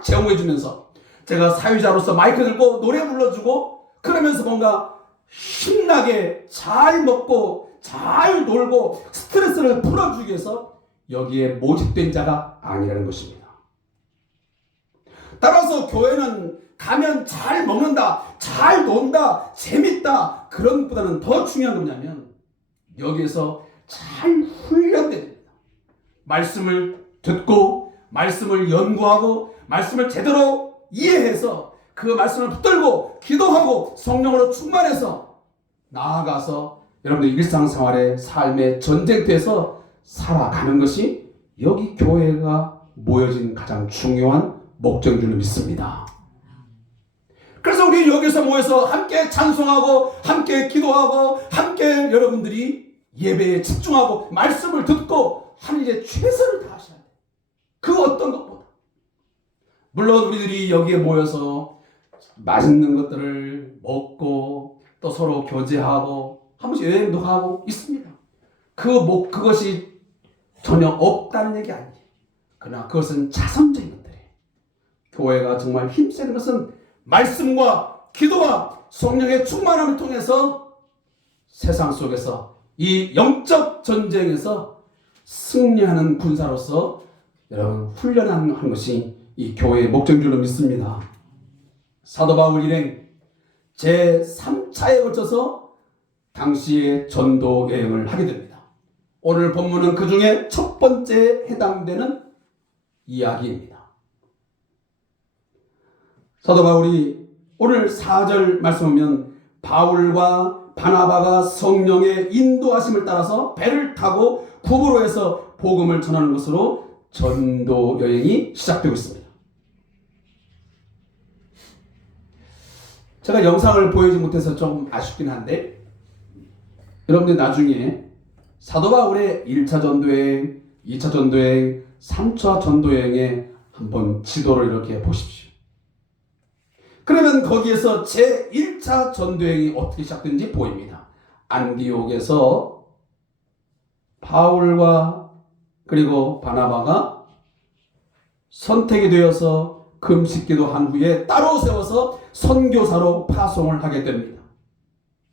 제공해주면서 제가 사유자로서 마이크 들고 노래 불러주고 그러면서 뭔가 신나게 잘 먹고 잘 놀고 스트레스를 풀어주기 위해서 여기에 모집된 자가 아니라는 것입니다. 따라서 교회는 가면 잘 먹는다, 잘 논다, 재밌다 그런 것보다는 더 중요한 건 뭐냐면 여기에서 잘 훈련돼야 됩니다. 말씀을 듣고 말씀을 연구하고 말씀을 제대로 이해해서 그 말씀을 붙들고 기도하고 성령으로 충만해서 나아가서 여러분들 일상생활의 삶의 전쟁터에서 살아가는 것이 여기 교회가 모여진 가장 중요한 목적인 줄 믿습니다. 그래서 우리 여기서 모여서 함께 찬송하고 함께 기도하고 함께 여러분들이 예배에 집중하고 말씀을 듣고 하는 일에 최선을 다하셔야 돼요. 그 어떤 것보다. 물론 우리들이 여기에 모여서 맛있는 것들을 먹고 또 서로 교제하고 한 번씩 여행도 가고 있습니다. 그것이 전혀 없다는 얘기 아니에요. 그러나 그것은 자선적인 것들이에요. 교회가 정말 힘쓰는 것은 말씀과 기도와 성령의 충만함을 통해서 세상 속에서 이 영적 전쟁에서 승리하는 군사로서 여러분 훈련하는 것이 이 교회의 목적인 줄로 믿습니다. 사도 바울 일행 제3차에 걸쳐서 당시에 전도 여행을 하게 됩니다. 오늘 본문은 그 중에 첫 번째에 해당되는 이야기입니다. 사도 바울이 오늘 4절 말씀 보면 바울과 바나바가 성령의 인도하심을 따라서 배를 타고 구브로에서 복음을 전하는 것으로 전도 여행이 시작되고 있습니다. 제가 영상을 보여주지 못해서 좀 아쉽긴 한데 여러분들 나중에 사도 바울의 1차 전도여행, 2차 전도여행, 3차 전도여행에 한번 지도를 이렇게 보십시오. 그러면 거기에서 제1차 전도여행이 어떻게 시작된지 보입니다. 안디옥에서 바울과 그리고 바나바가 선택이 되어서 금식기도 한 후에 따로 세워서 선교사로 파송을 하게 됩니다.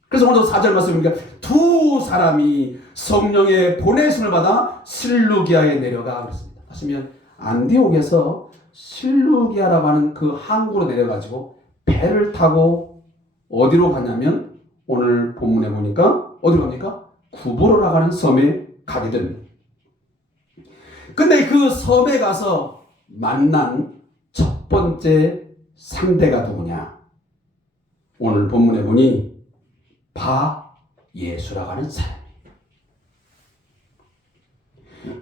그래서 오늘도 4절 말씀입니다. 두 사람이 성령의 보내심을 받아 실루기아에 내려가 그랬습니다. 하시면 안디옥에서 실루기아라고 하는 그 항구로 내려가지고 배를 타고 어디로 가냐면 오늘 본문에 보니까 어디로 갑니까? 구브로라고 하는 섬에 가게 됩니다. 근데 그 섬에 가서 만난 첫 번째 상대가 누구냐? 오늘 본문에 보니 바예수라고 하는 사람이에요.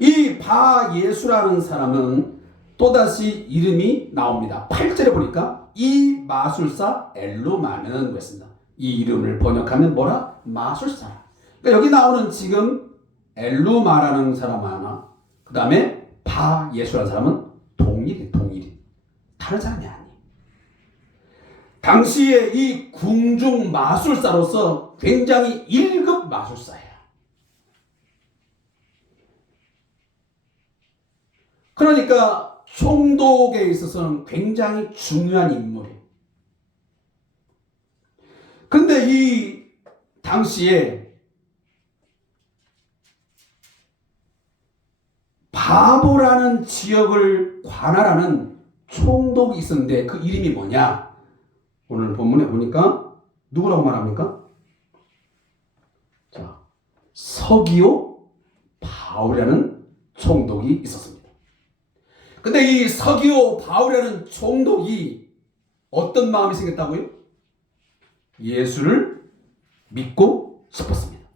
이 바예수라는 사람은 또다시 이름이 나옵니다. 8절에 보니까 이 마술사 엘루마는 그랬습니다. 이 이름을 번역하면 뭐라? 마술사. 그러니까 여기 나오는 지금 엘루마라는 사람 하나, 그 다음에 바예수라는 사람은 동일이. 다른 사람이 아니에요. 당시에 이 궁중 마술사로서 굉장히 1급 마술사예요. 그러니까 총독에 있어서는 굉장히 중요한 인물이에요. 근데 이 당시에 바보라는 지역을 관할하는 총독이 있었는데 그 이름이 뭐냐? 오늘 본문에 보니까 누구라고 말합니까? 자, 서기오 바울이라는 총독이 있었습니다. 근데 이 서기오 바울이라는 총독이 어떤 마음이 생겼다고요? 예수를 믿고 싶었습니다.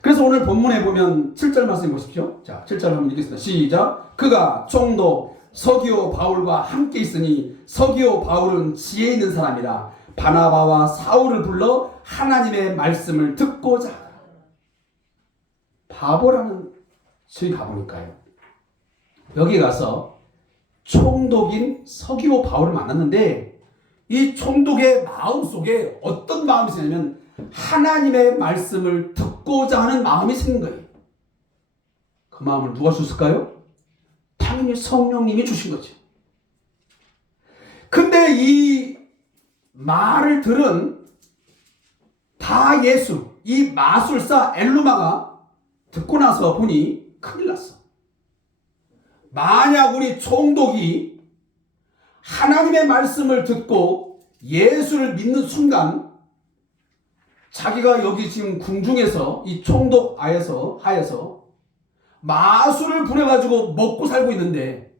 그래서 오늘 본문에 보면 7절 말씀 보십시오. 자, 7절 한번 읽겠습니다. 시작. 그가 총독 서기오 바울과 함께 있으니 서기오 바울은 지혜 있는 사람이라 바나바와 사울을 불러 하나님의 말씀을 듣고자 하더라. 바보라는 저희 가보니까요. 여기 가서 총독인 서기오 바울을 만났는데 이 총독의 마음속에 어떤 마음이 생기냐면 하나님의 말씀을 듣고자 하는 마음이 생긴 거예요. 그 마음을 누가 줬을까요? 당연히 성령님이 주신 거죠. 근데 이 말을 들은 다 예수, 이 마술사 엘루마가 듣고 나서 보니 큰일 났어. 만약 우리 총독이 하나님의 말씀을 듣고 예수를 믿는 순간 자기가 여기 지금 궁중에서 이 총독 하에서 마술을 부려가지고 먹고 살고 있는데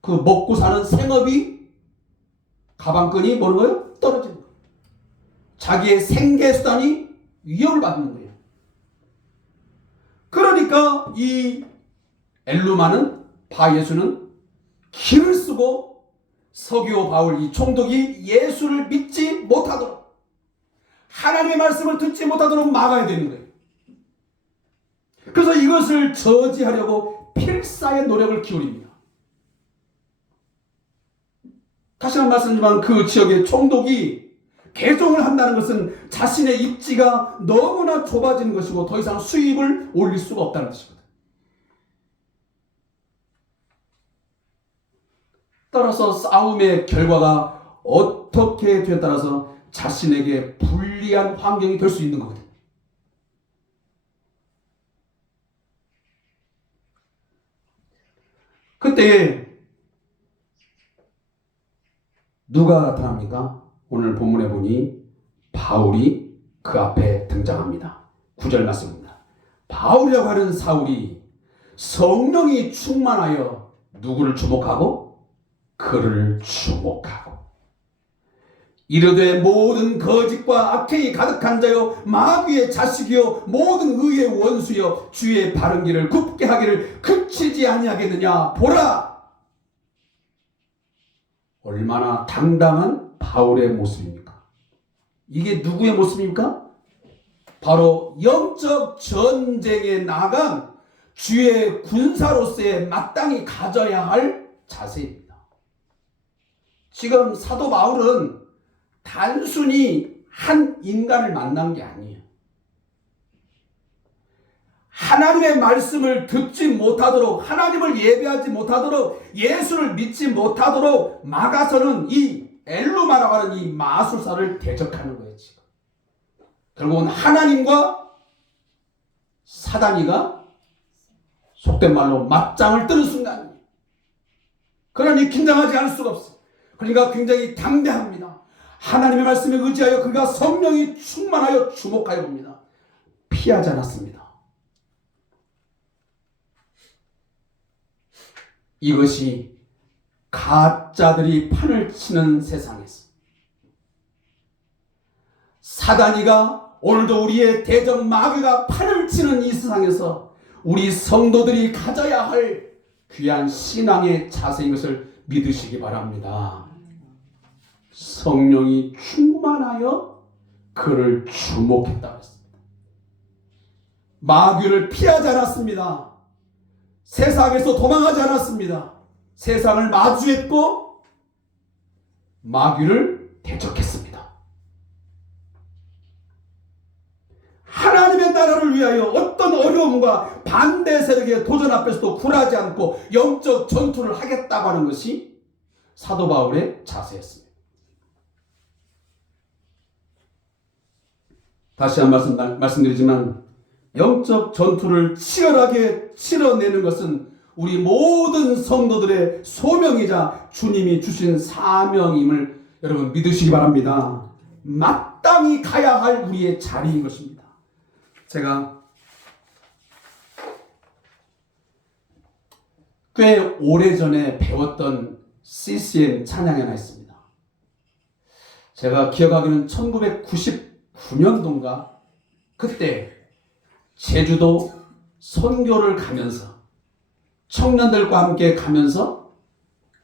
그 먹고 사는 생업이 가방끈이 뭐는 거예요? 떨어지는 거예요. 자기의 생계수단이 위협을 받는 거예요. 그러니까 이 엘루마는 바예수는 기를 쓰고 서기오 바울 이 총독이 예수를 믿지 못하도록 하나님의 말씀을 듣지 못하도록 막아야 되는 거예요. 그래서 이것을 저지하려고 필사의 노력을 기울입니다. 다시 한 번 말씀드리지만 그 지역의 총독이 개종을 한다는 것은 자신의 입지가 너무나 좁아지는 것이고 더 이상 수입을 올릴 수가 없다는 것입니다. 따라서 싸움의 결과가 어떻게 되에 따라서 자신에게 불리한 환경이 될 수 있는 거거든요. 그때 누가 나타납니까? 오늘 본문에 보니 바울이 그 앞에 등장합니다. 9절 말씀입니다. 바울이라고 하는 사울이 성령이 충만하여 누구를 주목하고 그를 주목하고 이르되 모든 거짓과 악행이 가득한 자여 마귀의 자식이여 모든 의의 원수여 주의 바른 길을 굽게 하기를 그치지 아니하겠느냐. 보라, 얼마나 당당한 바울의 모습입니까? 이게 누구의 모습입니까? 바로 영적 전쟁에 나간 주의 군사로서의 마땅히 가져야 할 자세입니다. 지금 사도 바울은 단순히 한 인간을 만난 게 아니에요. 하나님의 말씀을 듣지 못하도록, 하나님을 예배하지 못하도록, 예수를 믿지 못하도록 막아서는 이 엘루마라고 하는 이 마술사를 대적하는 거예요. 지금 결국은 하나님과 사단이가 속된 말로 맞짱을 뜨는 순간이에요. 그러니 긴장하지 않을 수가 없어요. 그러니까 굉장히 담대합니다. 하나님의 말씀에 의지하여 그가 성령이 충만하여 주목하여 봅니다. 피하지 않았습니다. 이것이 가짜들이 판을 치는 세상에서 사단이가 오늘도 우리의 대적 마귀가 판을 치는 이 세상에서 우리 성도들이 가져야 할 귀한 신앙의 자세인 것을 믿으시기 바랍니다. 성령이 충만하여 그를 주목했다고 했습니다. 마귀를 피하지 않았습니다. 세상에서 도망하지 않았습니다. 세상을 마주했고 마귀를 대적했습니다. 하나님의 나라를 위하여 어떤 어려움과 반대 세력의 도전 앞에서도 굴하지 않고 영적 전투를 하겠다고 하는 것이 사도 바울의 자세였습니다. 다시 한 번 말씀드리지만 영적 전투를 치열하게 치러내는 것은 우리 모든 성도들의 소명이자 주님이 주신 사명임을 여러분 믿으시기 바랍니다. 마땅히 가야 할 우리의 자리인 것입니다. 제가 꽤 오래전에 배웠던 CCM 찬양이 하나 있습니다. 제가 기억하기는 1999년도인가 그때 제주도 선교를 가면서 청년들과 함께 가면서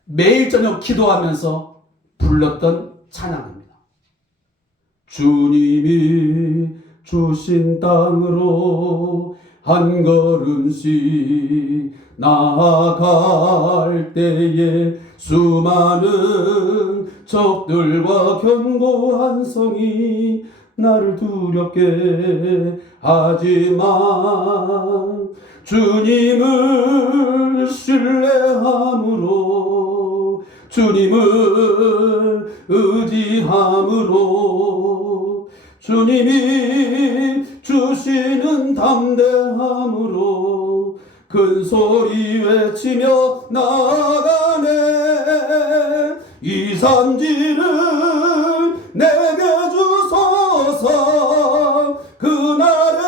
매일 저녁 기도하면서 불렀던 찬양입니다. 주님이 주신 땅으로 한 걸음씩 나아갈 때에 수많은 적들과 견고한 성이 나를 두렵게 하지만 주님을 신뢰함으로 주님을 의지함으로 주님이 주시는 담대함으로 큰 소리 외치며 나아가네. 이 산지를 내게 주소서. 그날에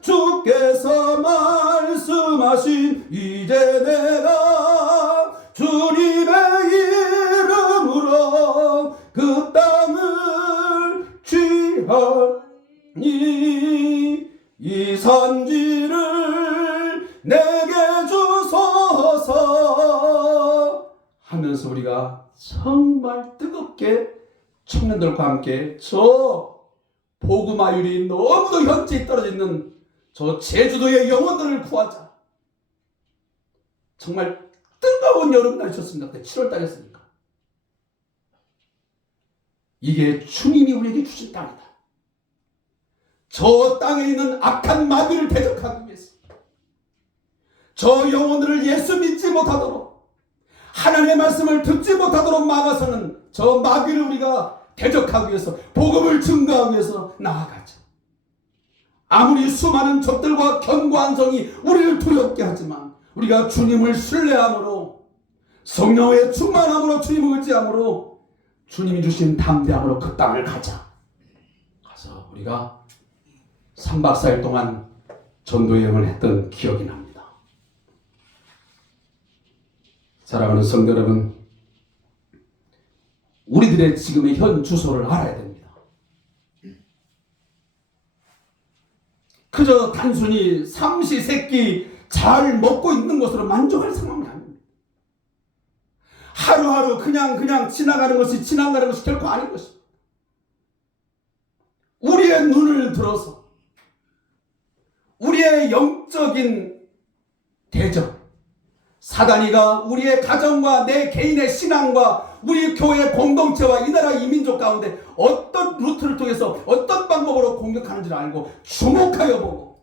주께서 말씀하신 이제 내가 주님의 이름으로 그 땅을 취하니 이 산지를 내게 주소서 하면서 우리가 정말 뜨겁게 청년들과 함께 저 복음화율이 너무도 현저히 떨어져 있는 저 제주도의 영혼들을 구하자. 정말 뜨거운 여름날이었습니다. 그때 7월달이었으니까. 이게 주님이 우리에게 주신 땅이다. 저 땅에 있는 악한 마귀를 대적하기 위해서, 저 영혼들을 예수 믿지 못하도록, 하나님의 말씀을 듣지 못하도록 막아서는 저 마귀를 우리가 대적하기 위해서, 복음을 증거하기 위해서 나아가자. 아무리 수많은 적들과 견고한 성이 우리를 두렵게 하지만 우리가 주님을 신뢰함으로, 성령의 충만함으로, 주님을 의지함으로, 주님이 주신 담대함으로 그 땅을 가자. 가서 우리가 3박 4일 동안 전도 여행을 했던 기억이 납니다. 사랑하는 성도 여러분, 우리들의 지금의 현 주소를 알아야 됩니다. 그저 단순히 삼시세끼 잘 먹고 있는 것으로 만족할 상황이 아닙니다. 하루하루 그냥 지나가는 것이 결코 아닌 것입니다. 우리의 눈을 들어서 우리의 영적인 대적, 사단이가 우리의 가정과 내 개인의 신앙과 우리 교회 공동체와 이 나라 이 민족 가운데 어떤 루트를 통해서 어떤 방법으로 공격하는지를 알고 주목하여 보고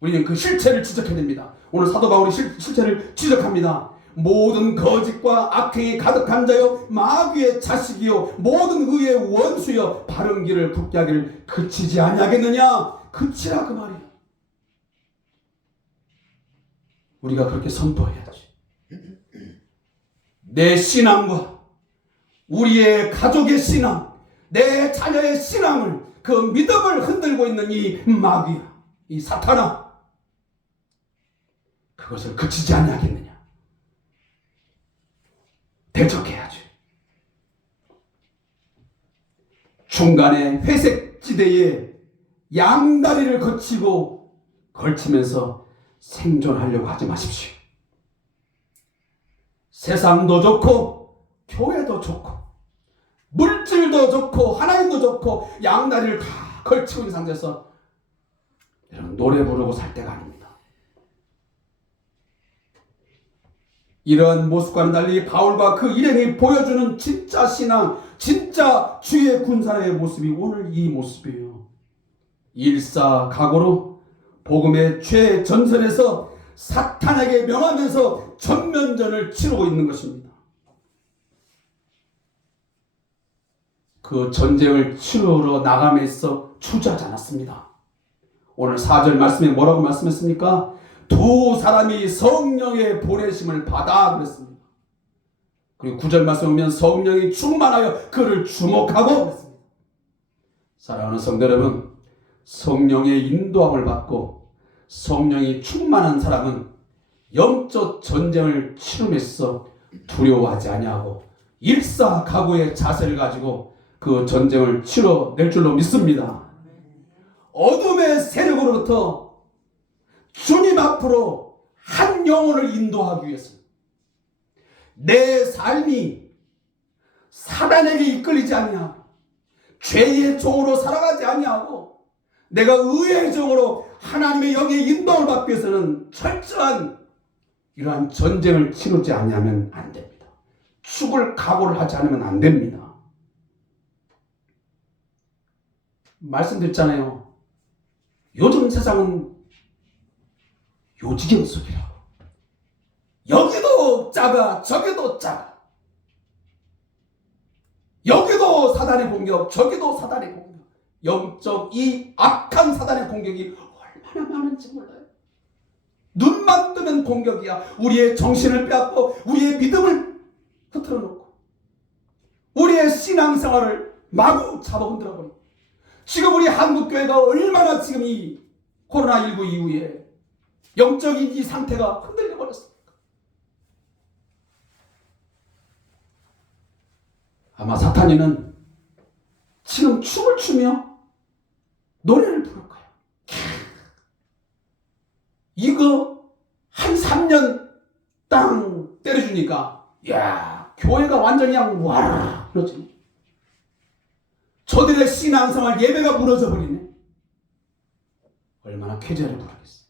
우리는 그 실체를 지적해야 됩니다. 오늘 사도 바울이 실체를 지적합니다. 모든 거짓과 악행이 가득한 자여 마귀의 자식이요 모든 의의 원수여 바른 길을 굳게 하기를 그치지 아니하겠느냐. 그치라 그 말이야. 우리가 그렇게 선포해야지. 내 신앙과 우리의 가족의 신앙, 내 자녀의 신앙을, 그 믿음을 흔들고 있는 이 마귀야, 이 사탄아, 그것을 그치지 아니하겠느냐. 대적해야지. 중간에 회색 지대에 양다리를 걸치면서 생존하려고 하지 마십시오. 세상도 좋고 교회도 좋고 물질도 좋고 하나님도 좋고 양다리를 다 걸치고 있는 상태에서 여러분 노래 부르고 살 때가 아닙니다. 이런 모습과는 달리 바울과 그 일행이 보여주는 진짜 신앙, 진짜 주의 군사의 모습이 오늘 이 모습이에요. 일사각오로 복음의 최전선에서 사탄에게 명하면서 전면전을 치르고 있는 것입니다. 그 전쟁을 치르러 나가면서 주저하지 않았습니다. 오늘 4절 말씀에 뭐라고 말씀했습니까? 두 사람이 성령의 보내심을 받아 그랬습니다. 그리고 9절 말씀 보면 성령이 충만하여 그를 주목하고 그랬습니다. 사랑하는 성도 여러분, 성령의 인도함을 받고 성령이 충만한 사람은 영적 전쟁을 치르면서 두려워하지 아니하고 일사각오의 자세를 가지고 그 전쟁을 치러낼 줄로 믿습니다. 어둠의 세력으로부터 주님 앞으로 한 영혼을 인도하기 위해서 내 삶이 사단에게 이끌리지 아니하고 죄의 종으로 살아가지 아니하고 내가 의의 종으로 하나님의 영의 인도를 받기 위해서는 철저한 이러한 전쟁을 치르지 아니하면 안 됩니다. 죽을 각오를 하지 않으면 안 됩니다. 말씀드렸잖아요. 요즘 세상은 요지경 속이라고. 여기도 작아, 저기도 작아. 여기도 사단의 공격, 저기도 사단의 공격. 영적 이 악한 사단의 공격이 얼마나 많은지 몰라요. 눈만 뜨면 공격이야. 우리의 정신을 빼앗고 우리의 믿음을 흐트러 놓고 우리의 신앙생활을 마구 잡아흔들어 버리고 지금 우리 한국교회가 얼마나 지금 이 코로나19 이후에 영적인 이 상태가 흔들려 버렸습니까? 아마 사탄이는 지금 춤을 추며 노래를 부를 거예요. 이거 한 3년 땅 때려주니까 야 교회가 완전히 그냥 와라 그러지. 저들의 신앙생활 예배가 무너져 버리네. 얼마나 쾌재를 부르겠어.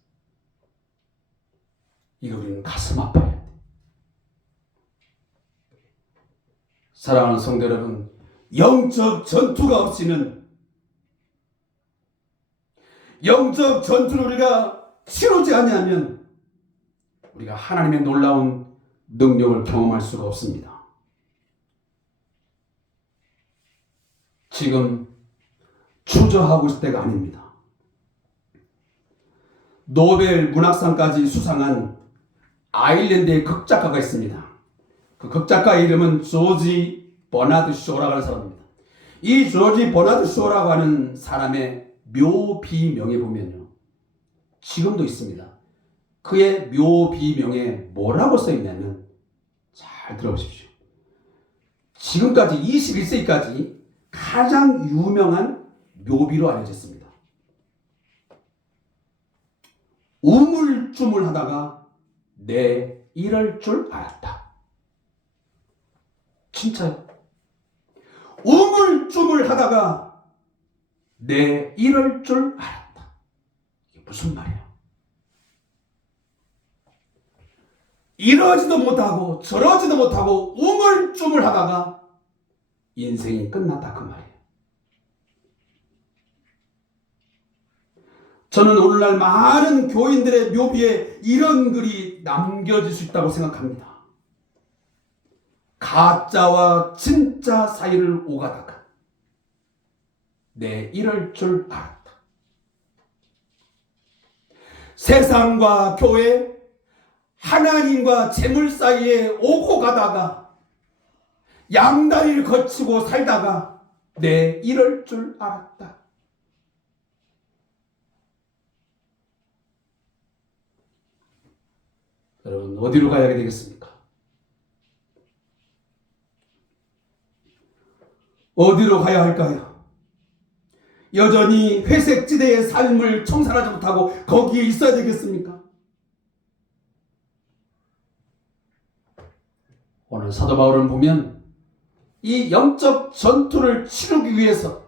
이거 우리는 가슴 아파야 돼. 사랑하는 성도 여러분, 영적 전투가 없이는 영적 전투를 우리가 치르지 아니하면 우리가 하나님의 놀라운 능력을 경험할 수가 없습니다. 지금 주저하고 있을 때가 아닙니다. 노벨 문학상까지 수상한 아일랜드의 극작가가 있습니다. 그 극작가의 이름은 조지 버나드 쇼라고 하는 사람입니다. 이 조지 버나드 쇼라고 하는 사람의 묘비명에 보면요, 지금도 있습니다. 그의 묘비명에 뭐라고 써있냐면, 잘 들어보십시오. 지금까지 21세기까지 가장 유명한 묘비로 알려졌습니다. 우물쭈물하다가 내 이럴 줄 알았다. 진짜요? 우물쭈물하다가 내 이럴 줄 알았다. 이게 무슨 말이야? 이러지도 못하고 저러지도 못하고 우물쭈물하다가 인생이 끝났다 그 말이에요. 저는 오늘날 많은 교인들의 묘비에 이런 글이 남겨질 수 있다고 생각합니다. 가짜와 진짜 사이를 오가다가 내 이럴 줄 알았다. 세상과 교회, 하나님과 재물 사이에 오고 가다가 양다리를 거치고 살다가 내 이럴 줄 알았다. 여러분, 어디로 가야 되겠습니까? 어디로 가야 할까요? 여전히 회색지대의 삶을 청산하지 못하고 거기에 있어야 되겠습니까? 오늘 사도 바울은 보면 이 영적 전투를 치르기 위해서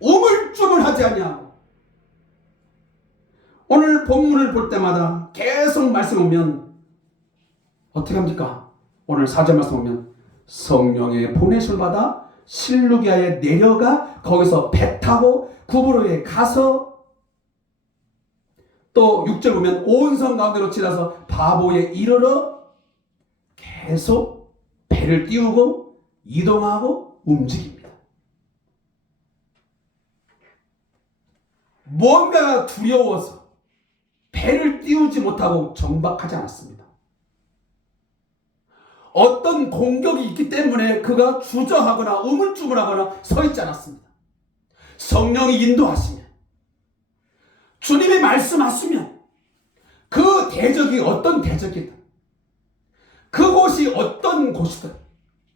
우물쭈물하지 아니하고, 오늘 본문을 볼 때마다 계속 말씀 오면 어떻게 합니까? 오늘 4절 말씀 오면 성령의 보내심을 받아 실루기아에 내려가 거기서 배 타고 구브로에 가서, 또 6절 보면 온 성 가운데로 지나서 바보에 이르러 계속 배를 띄우고 이동하고 움직입니다. 뭔가 두려워서 배를 띄우지 못하고 정박하지 않았습니다. 어떤 공격이 있기 때문에 그가 주저하거나 우물쭈물하거나 서 있지 않았습니다. 성령이 인도하시면, 주님이 말씀하시면 그 대적이 어떤 대적이든 그곳이 어떤 곳이든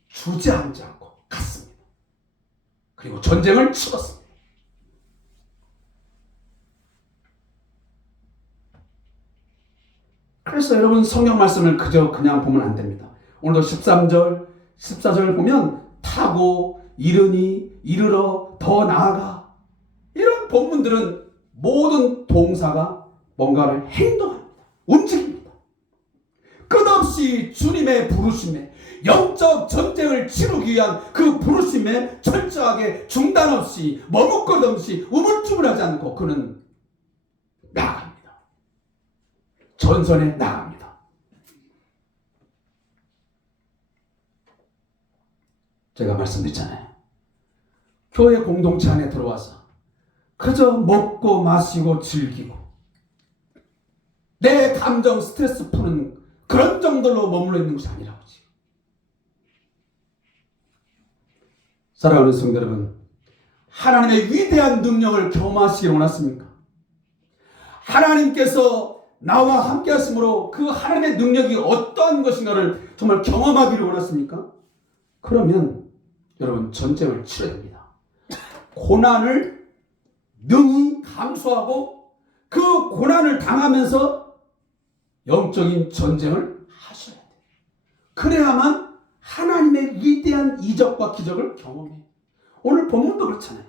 주저앉지 않고 갔습니다. 그리고 전쟁을 치렀습니다. 그래서 여러분, 성경 말씀을 그냥 보면 안 됩니다. 오늘도 13절, 14절 보면 타고 이르니 이르러 더 나아가. 이런 본문들은 모든 동사가 뭔가를 행동합니다. 움직입니다. 끝없이 주님의 부르심에, 영적 전쟁을 치르기 위한 그 부르심에 철저하게 중단 없이 머뭇거리 없이 우물쭈물하지 않고 그는 나아갑니다. 전선에 나갑니다. 제가 말씀드렸잖아요. 교회 공동체 안에 들어와서 그저 먹고 마시고 즐기고 내 감정 스트레스 푸는 그런 정도로 머물러 있는 것이 아니라고. 사랑하는 성도 여러분, 하나님의 위대한 능력을 경험하시기를 원하십니까? 하나님께서 나와 함께 하심으로 그 하나님의 능력이 어떠한 것인가를 정말 경험하기를 원하십니까? 그러면 여러분 전쟁을 치러야 됩니다. 고난을 능히 감수하고 그 고난을 당하면서 영적인 전쟁을 하셔야 돼요. 그래야만 하나님의 위대한 이적과 기적을 경험해요. 오늘 본문도 그렇잖아요.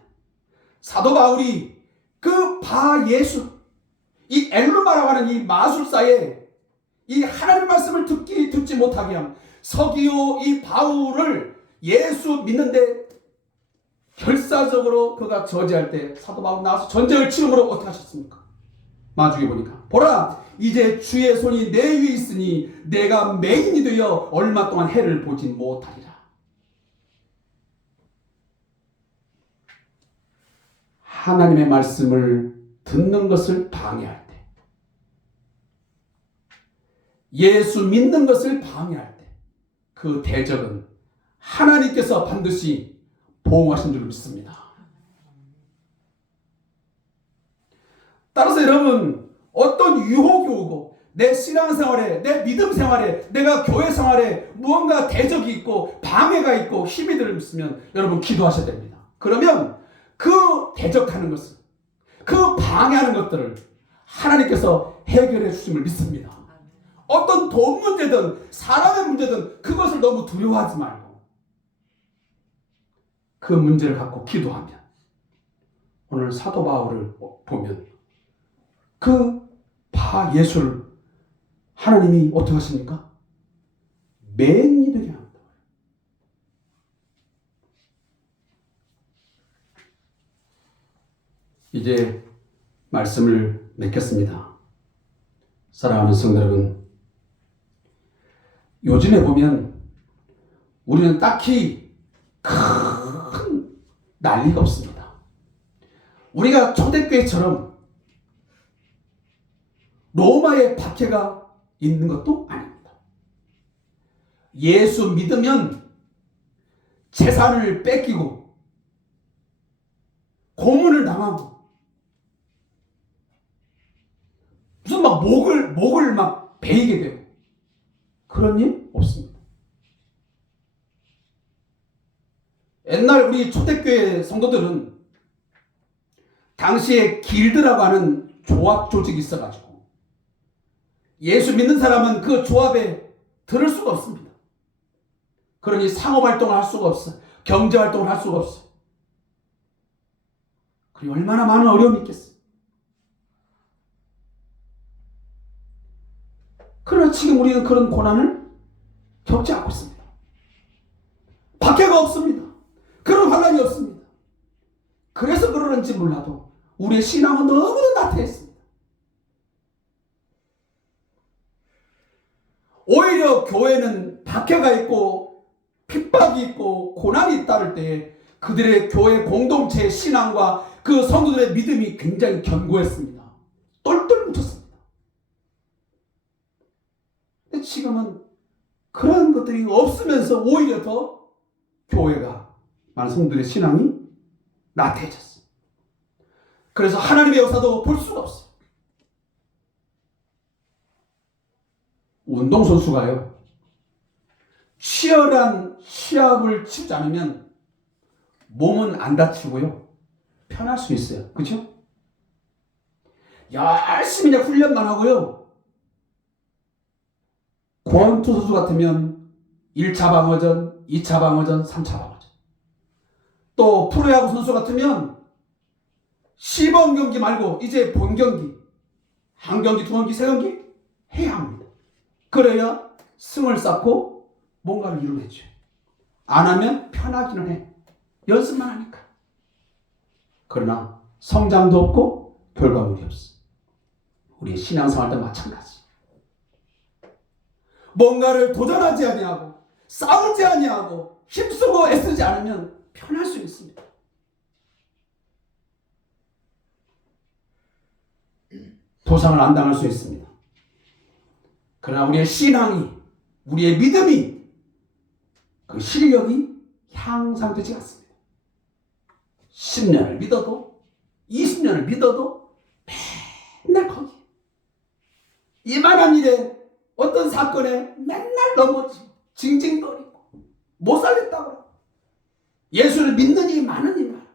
사도 바울이 그 바 예수, 이 엘루마라고 하는 이 마술사에 이 하나님 말씀을 듣지 못하게 함, 서기오 이 바울을 예수 믿는데 결사적으로 그가 저지할 때 사도 바울 나와서 전쟁을 치름으로 어떻게 하셨습니까? 마주에 보니까 보라, 이제 주의 손이 내 위에 있으니 내가 맹인이 되어 얼마 동안 해를 보지 못하리라. 하나님의 말씀을 듣는 것을 방해할 때, 예수 믿는 것을 방해할 때 그 대적은 하나님께서 반드시 보호하신 줄 믿습니다. 따라서 여러분, 어떤 유혹이 오고 내 신앙생활에, 내 믿음 생활에, 내가 교회 생활에 무언가 대적이 있고 방해가 있고 힘이 들으면 여러분 기도하셔야 됩니다. 그러면 그 대적하는 것을, 그 방해하는 것들을 하나님께서 해결해 주심을 믿습니다. 어떤 돈 문제든 사람의 문제든 그것을 너무 두려워하지 말고 그 문제를 갖고 기도하면, 오늘 사도 바울을 보면 그 바 예수를 하나님이 어떻게 하십니까? 맹인이 되게 합니다. 이제 말씀을 맺겠습니다. 사랑하는 성도 여러분, 요즘에 보면 우리는 딱히 큰 난리가 없습니다. 우리가 초대교회처럼 로마의 박해가 있는 것도 아닙니다. 예수 믿으면 재산을 뺏기고 고문을 당하고 무슨 막 목을 막 베이게 되고 그런 일 없습니다. 옛날 우리 초대교회 성도들은 당시에 길드라고 하는 조합 조직이 있어가지고 예수 믿는 사람은 그 조합에 들을 수가 없습니다. 그러니 상업활동을 할 수가 없어. 경제활동을 할 수가 없어. 그리고 얼마나 많은 어려움이 있겠어. 그러나 지금 우리는 그런 고난을 겪지 않고 있습니다. 박해가 없습니다. 그런 환난이 없습니다. 그래서 그러는지 몰라도 우리의 신앙은 너무나 나태했습니다. 오히려 교회는 박해가 있고 핍박이 있고 고난이 따를 때에 그들의 교회 공동체의 신앙과 그 성도들의 믿음이 굉장히 견고했습니다. 똘똘 뭉쳤습니다. 근데 지금은 그런 것들이 없으면서 오히려 더 교회가, 많은 성도들의 신앙이 나태해졌어요. 그래서 하나님의 역사도 볼 수가 없어요. 운동선수가요, 치열한 시합을 치르지 않으면 몸은 안 다치고요, 편할 수 있어요. 그렇죠? 열심히 훈련만 하고요, 권투 선수 같으면 1차 방어전, 2차 방어전, 3차 방어전, 또 프로야구 선수 같으면 시범 경기 말고 이제 본 경기, 한 경기, 두 경기, 세 경기 해야 합니다. 그래야 승을 쌓고 뭔가를 이루어내죠. 안 하면 편하기는 해. 연습만 하니까. 그러나 성장도 없고 결과물이 없어. 우리의 신앙생활도 마찬가지. 뭔가를 도전하지 아니하고 싸우지 아니하고 힘쓰고 애쓰지 않으면 편할 수 있습니다. 도상을 안 당할 수 있습니다. 그러나 우리의 신앙이, 우리의 믿음이, 그 실력이 향상되지 않습니다. 10년을 믿어도 20년을 믿어도 맨날 거기. 이만한 일에 어떤 사건에 맨날 넘어지고 징징거리고 못 살겠다고. 예수를 믿는 이 많은 이 많아.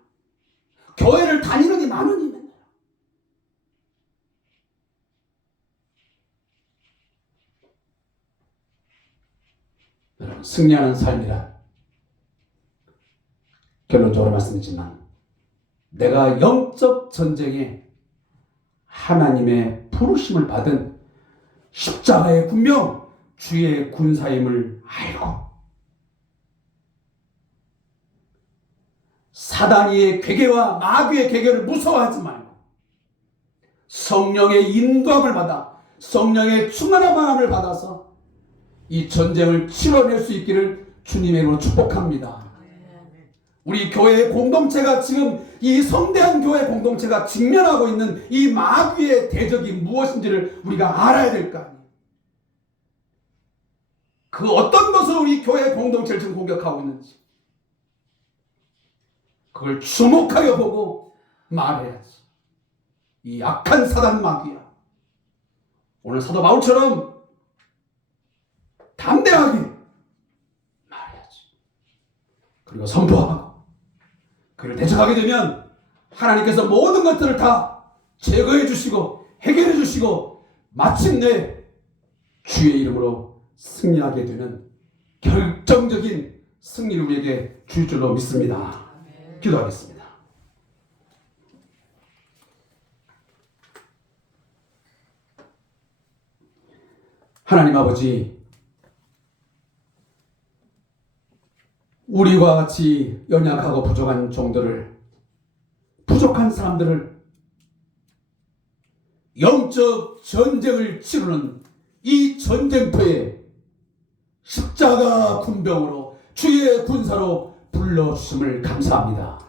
교회를 다니는 이 많은 이 많아. 여러분, 승리하는 삶이란 결론적으로 말씀드리지만 내가 영적 전쟁에 하나님의 부르심을 받은 십자가의 군명 주의 군사임을 알고 사단의 괴계와 마귀의 괴계를 무서워하지 말고 성령의 인도함을 받아 성령의 충만함을 받아서 이 전쟁을 치러낼 수 있기를 주님의 이름으로 축복합니다. 우리 교회의 공동체가 지금 이 성대한 교회 공동체가 직면하고 있는 이 마귀의 대적이 무엇인지를 우리가 알아야 될 거 아니에요. 그 어떤 것으로 우리 교회 공동체를 지금 공격하고 있는지 그걸 주목하여 보고 말해야지. 이 악한 사단 마귀야. 오늘 사도 바울처럼 담대하게 말해야지. 그리고 선포하고 그를 대적하게 되면 하나님께서 모든 것들을 다 제거해 주시고 해결해 주시고 마침내 주의 이름으로 승리하게 되는 결정적인 승리를 우리에게 줄 줄로 믿습니다. 기도하겠습니다. 하나님 아버지, 우리와 같이 연약하고 부족한 종들을, 부족한 사람들을 영적 전쟁을 치르는 이 전쟁터에 십자가 군병으로 주의 군사로 불러주심을 감사합니다.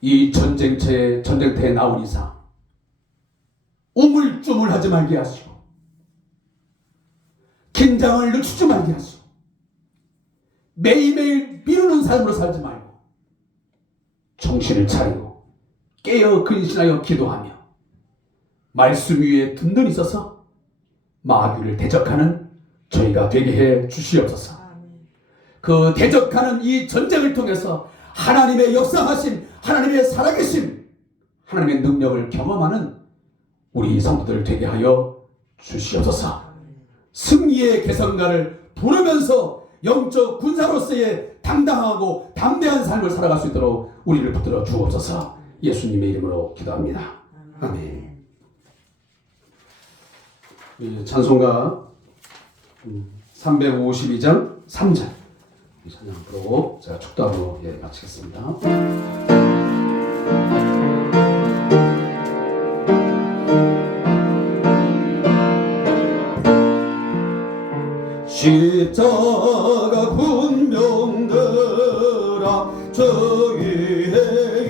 이 전쟁터에 나온 이상 우물쭈물하지 말게 하시고 긴장을 늦추지 말게 하시고 매일매일 미루는 삶으로 살지 말고 정신을 차리고 깨어 근신하여 기도하며 말씀 위에 든든히 서서 마귀를 대적하는 저희가 되게 해 주시옵소서. 그 대적하는 이 전쟁을 통해서 하나님의 역사하신 하나님의 살아계신 하나님의 능력을 경험하는 우리 성도들 되게 하여 주시옵소서. 승리의 개성가를 부르면서 영적 군사로서의 당당하고 담대한 삶을 살아갈 수 있도록 우리를 붙들어 주옵소서. 예수님의 이름으로 기도합니다. 아멘. 찬송가 352장 3절 찬양 부르고 제가 축도하고 마치겠습니다. 십자가 군병들아 저 위에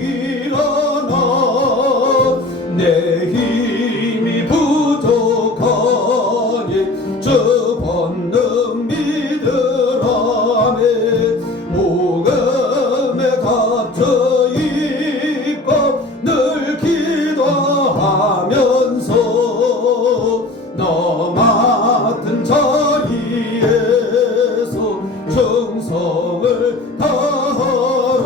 일어나 내 힘이 부족하니 저 권능 믿으라며 복음에 갇혀 있고 늘 기도하면서 너 맡은 자리에서 정성을 다하라.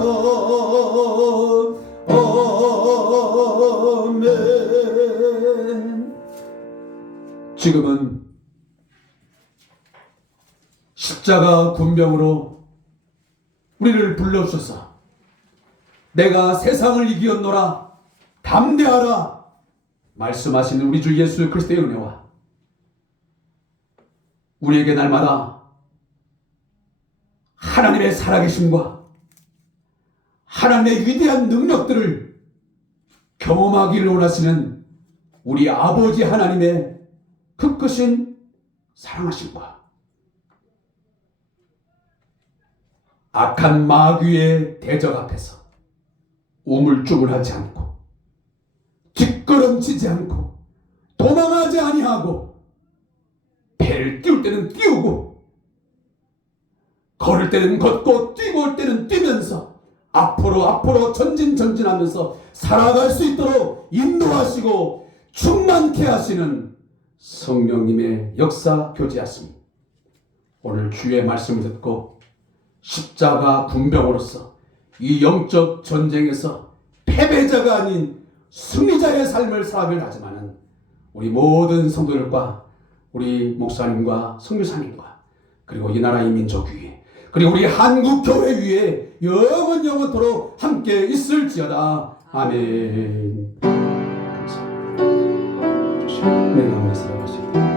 아멘. 지금은 십자가 군병으로 우리를 불러주셔서 내가 세상을 이기었노라 담대하라 말씀하시는 우리 주 예수 그리스도의 은혜와 우리에게 날마다 하나님의 살아계심과 하나님의 위대한 능력들을 경험하기를 원하시는 우리 아버지 하나님의 그 크신 사랑하심과 악한 마귀의 대적 앞에서 우물쭈물하지 않고 뒷걸음치지 않고 도망하지 아니하고 배를 띄울 때는 띄우고 걸을 때는 걷고 뛰고 올 때는 뛰면서 앞으로 전진하면서 살아갈 수 있도록 인도하시고 충만케 하시는 성령님의 역사 교제하심. 오늘 주의 말씀을 듣고 십자가 군병으로서 이 영적 전쟁에서 패배자가 아닌 승리자의 삶을 살아가길 하지만은 우리 모든 성도들과 우리 목사님과 선교사님과 그리고 이 나라 이 민족 위에 그리고 우리 한국 교회 위에 영원토록 함께 있을지어다. 아멘. 감사합니다. 네, 가만히 있으라고 하시고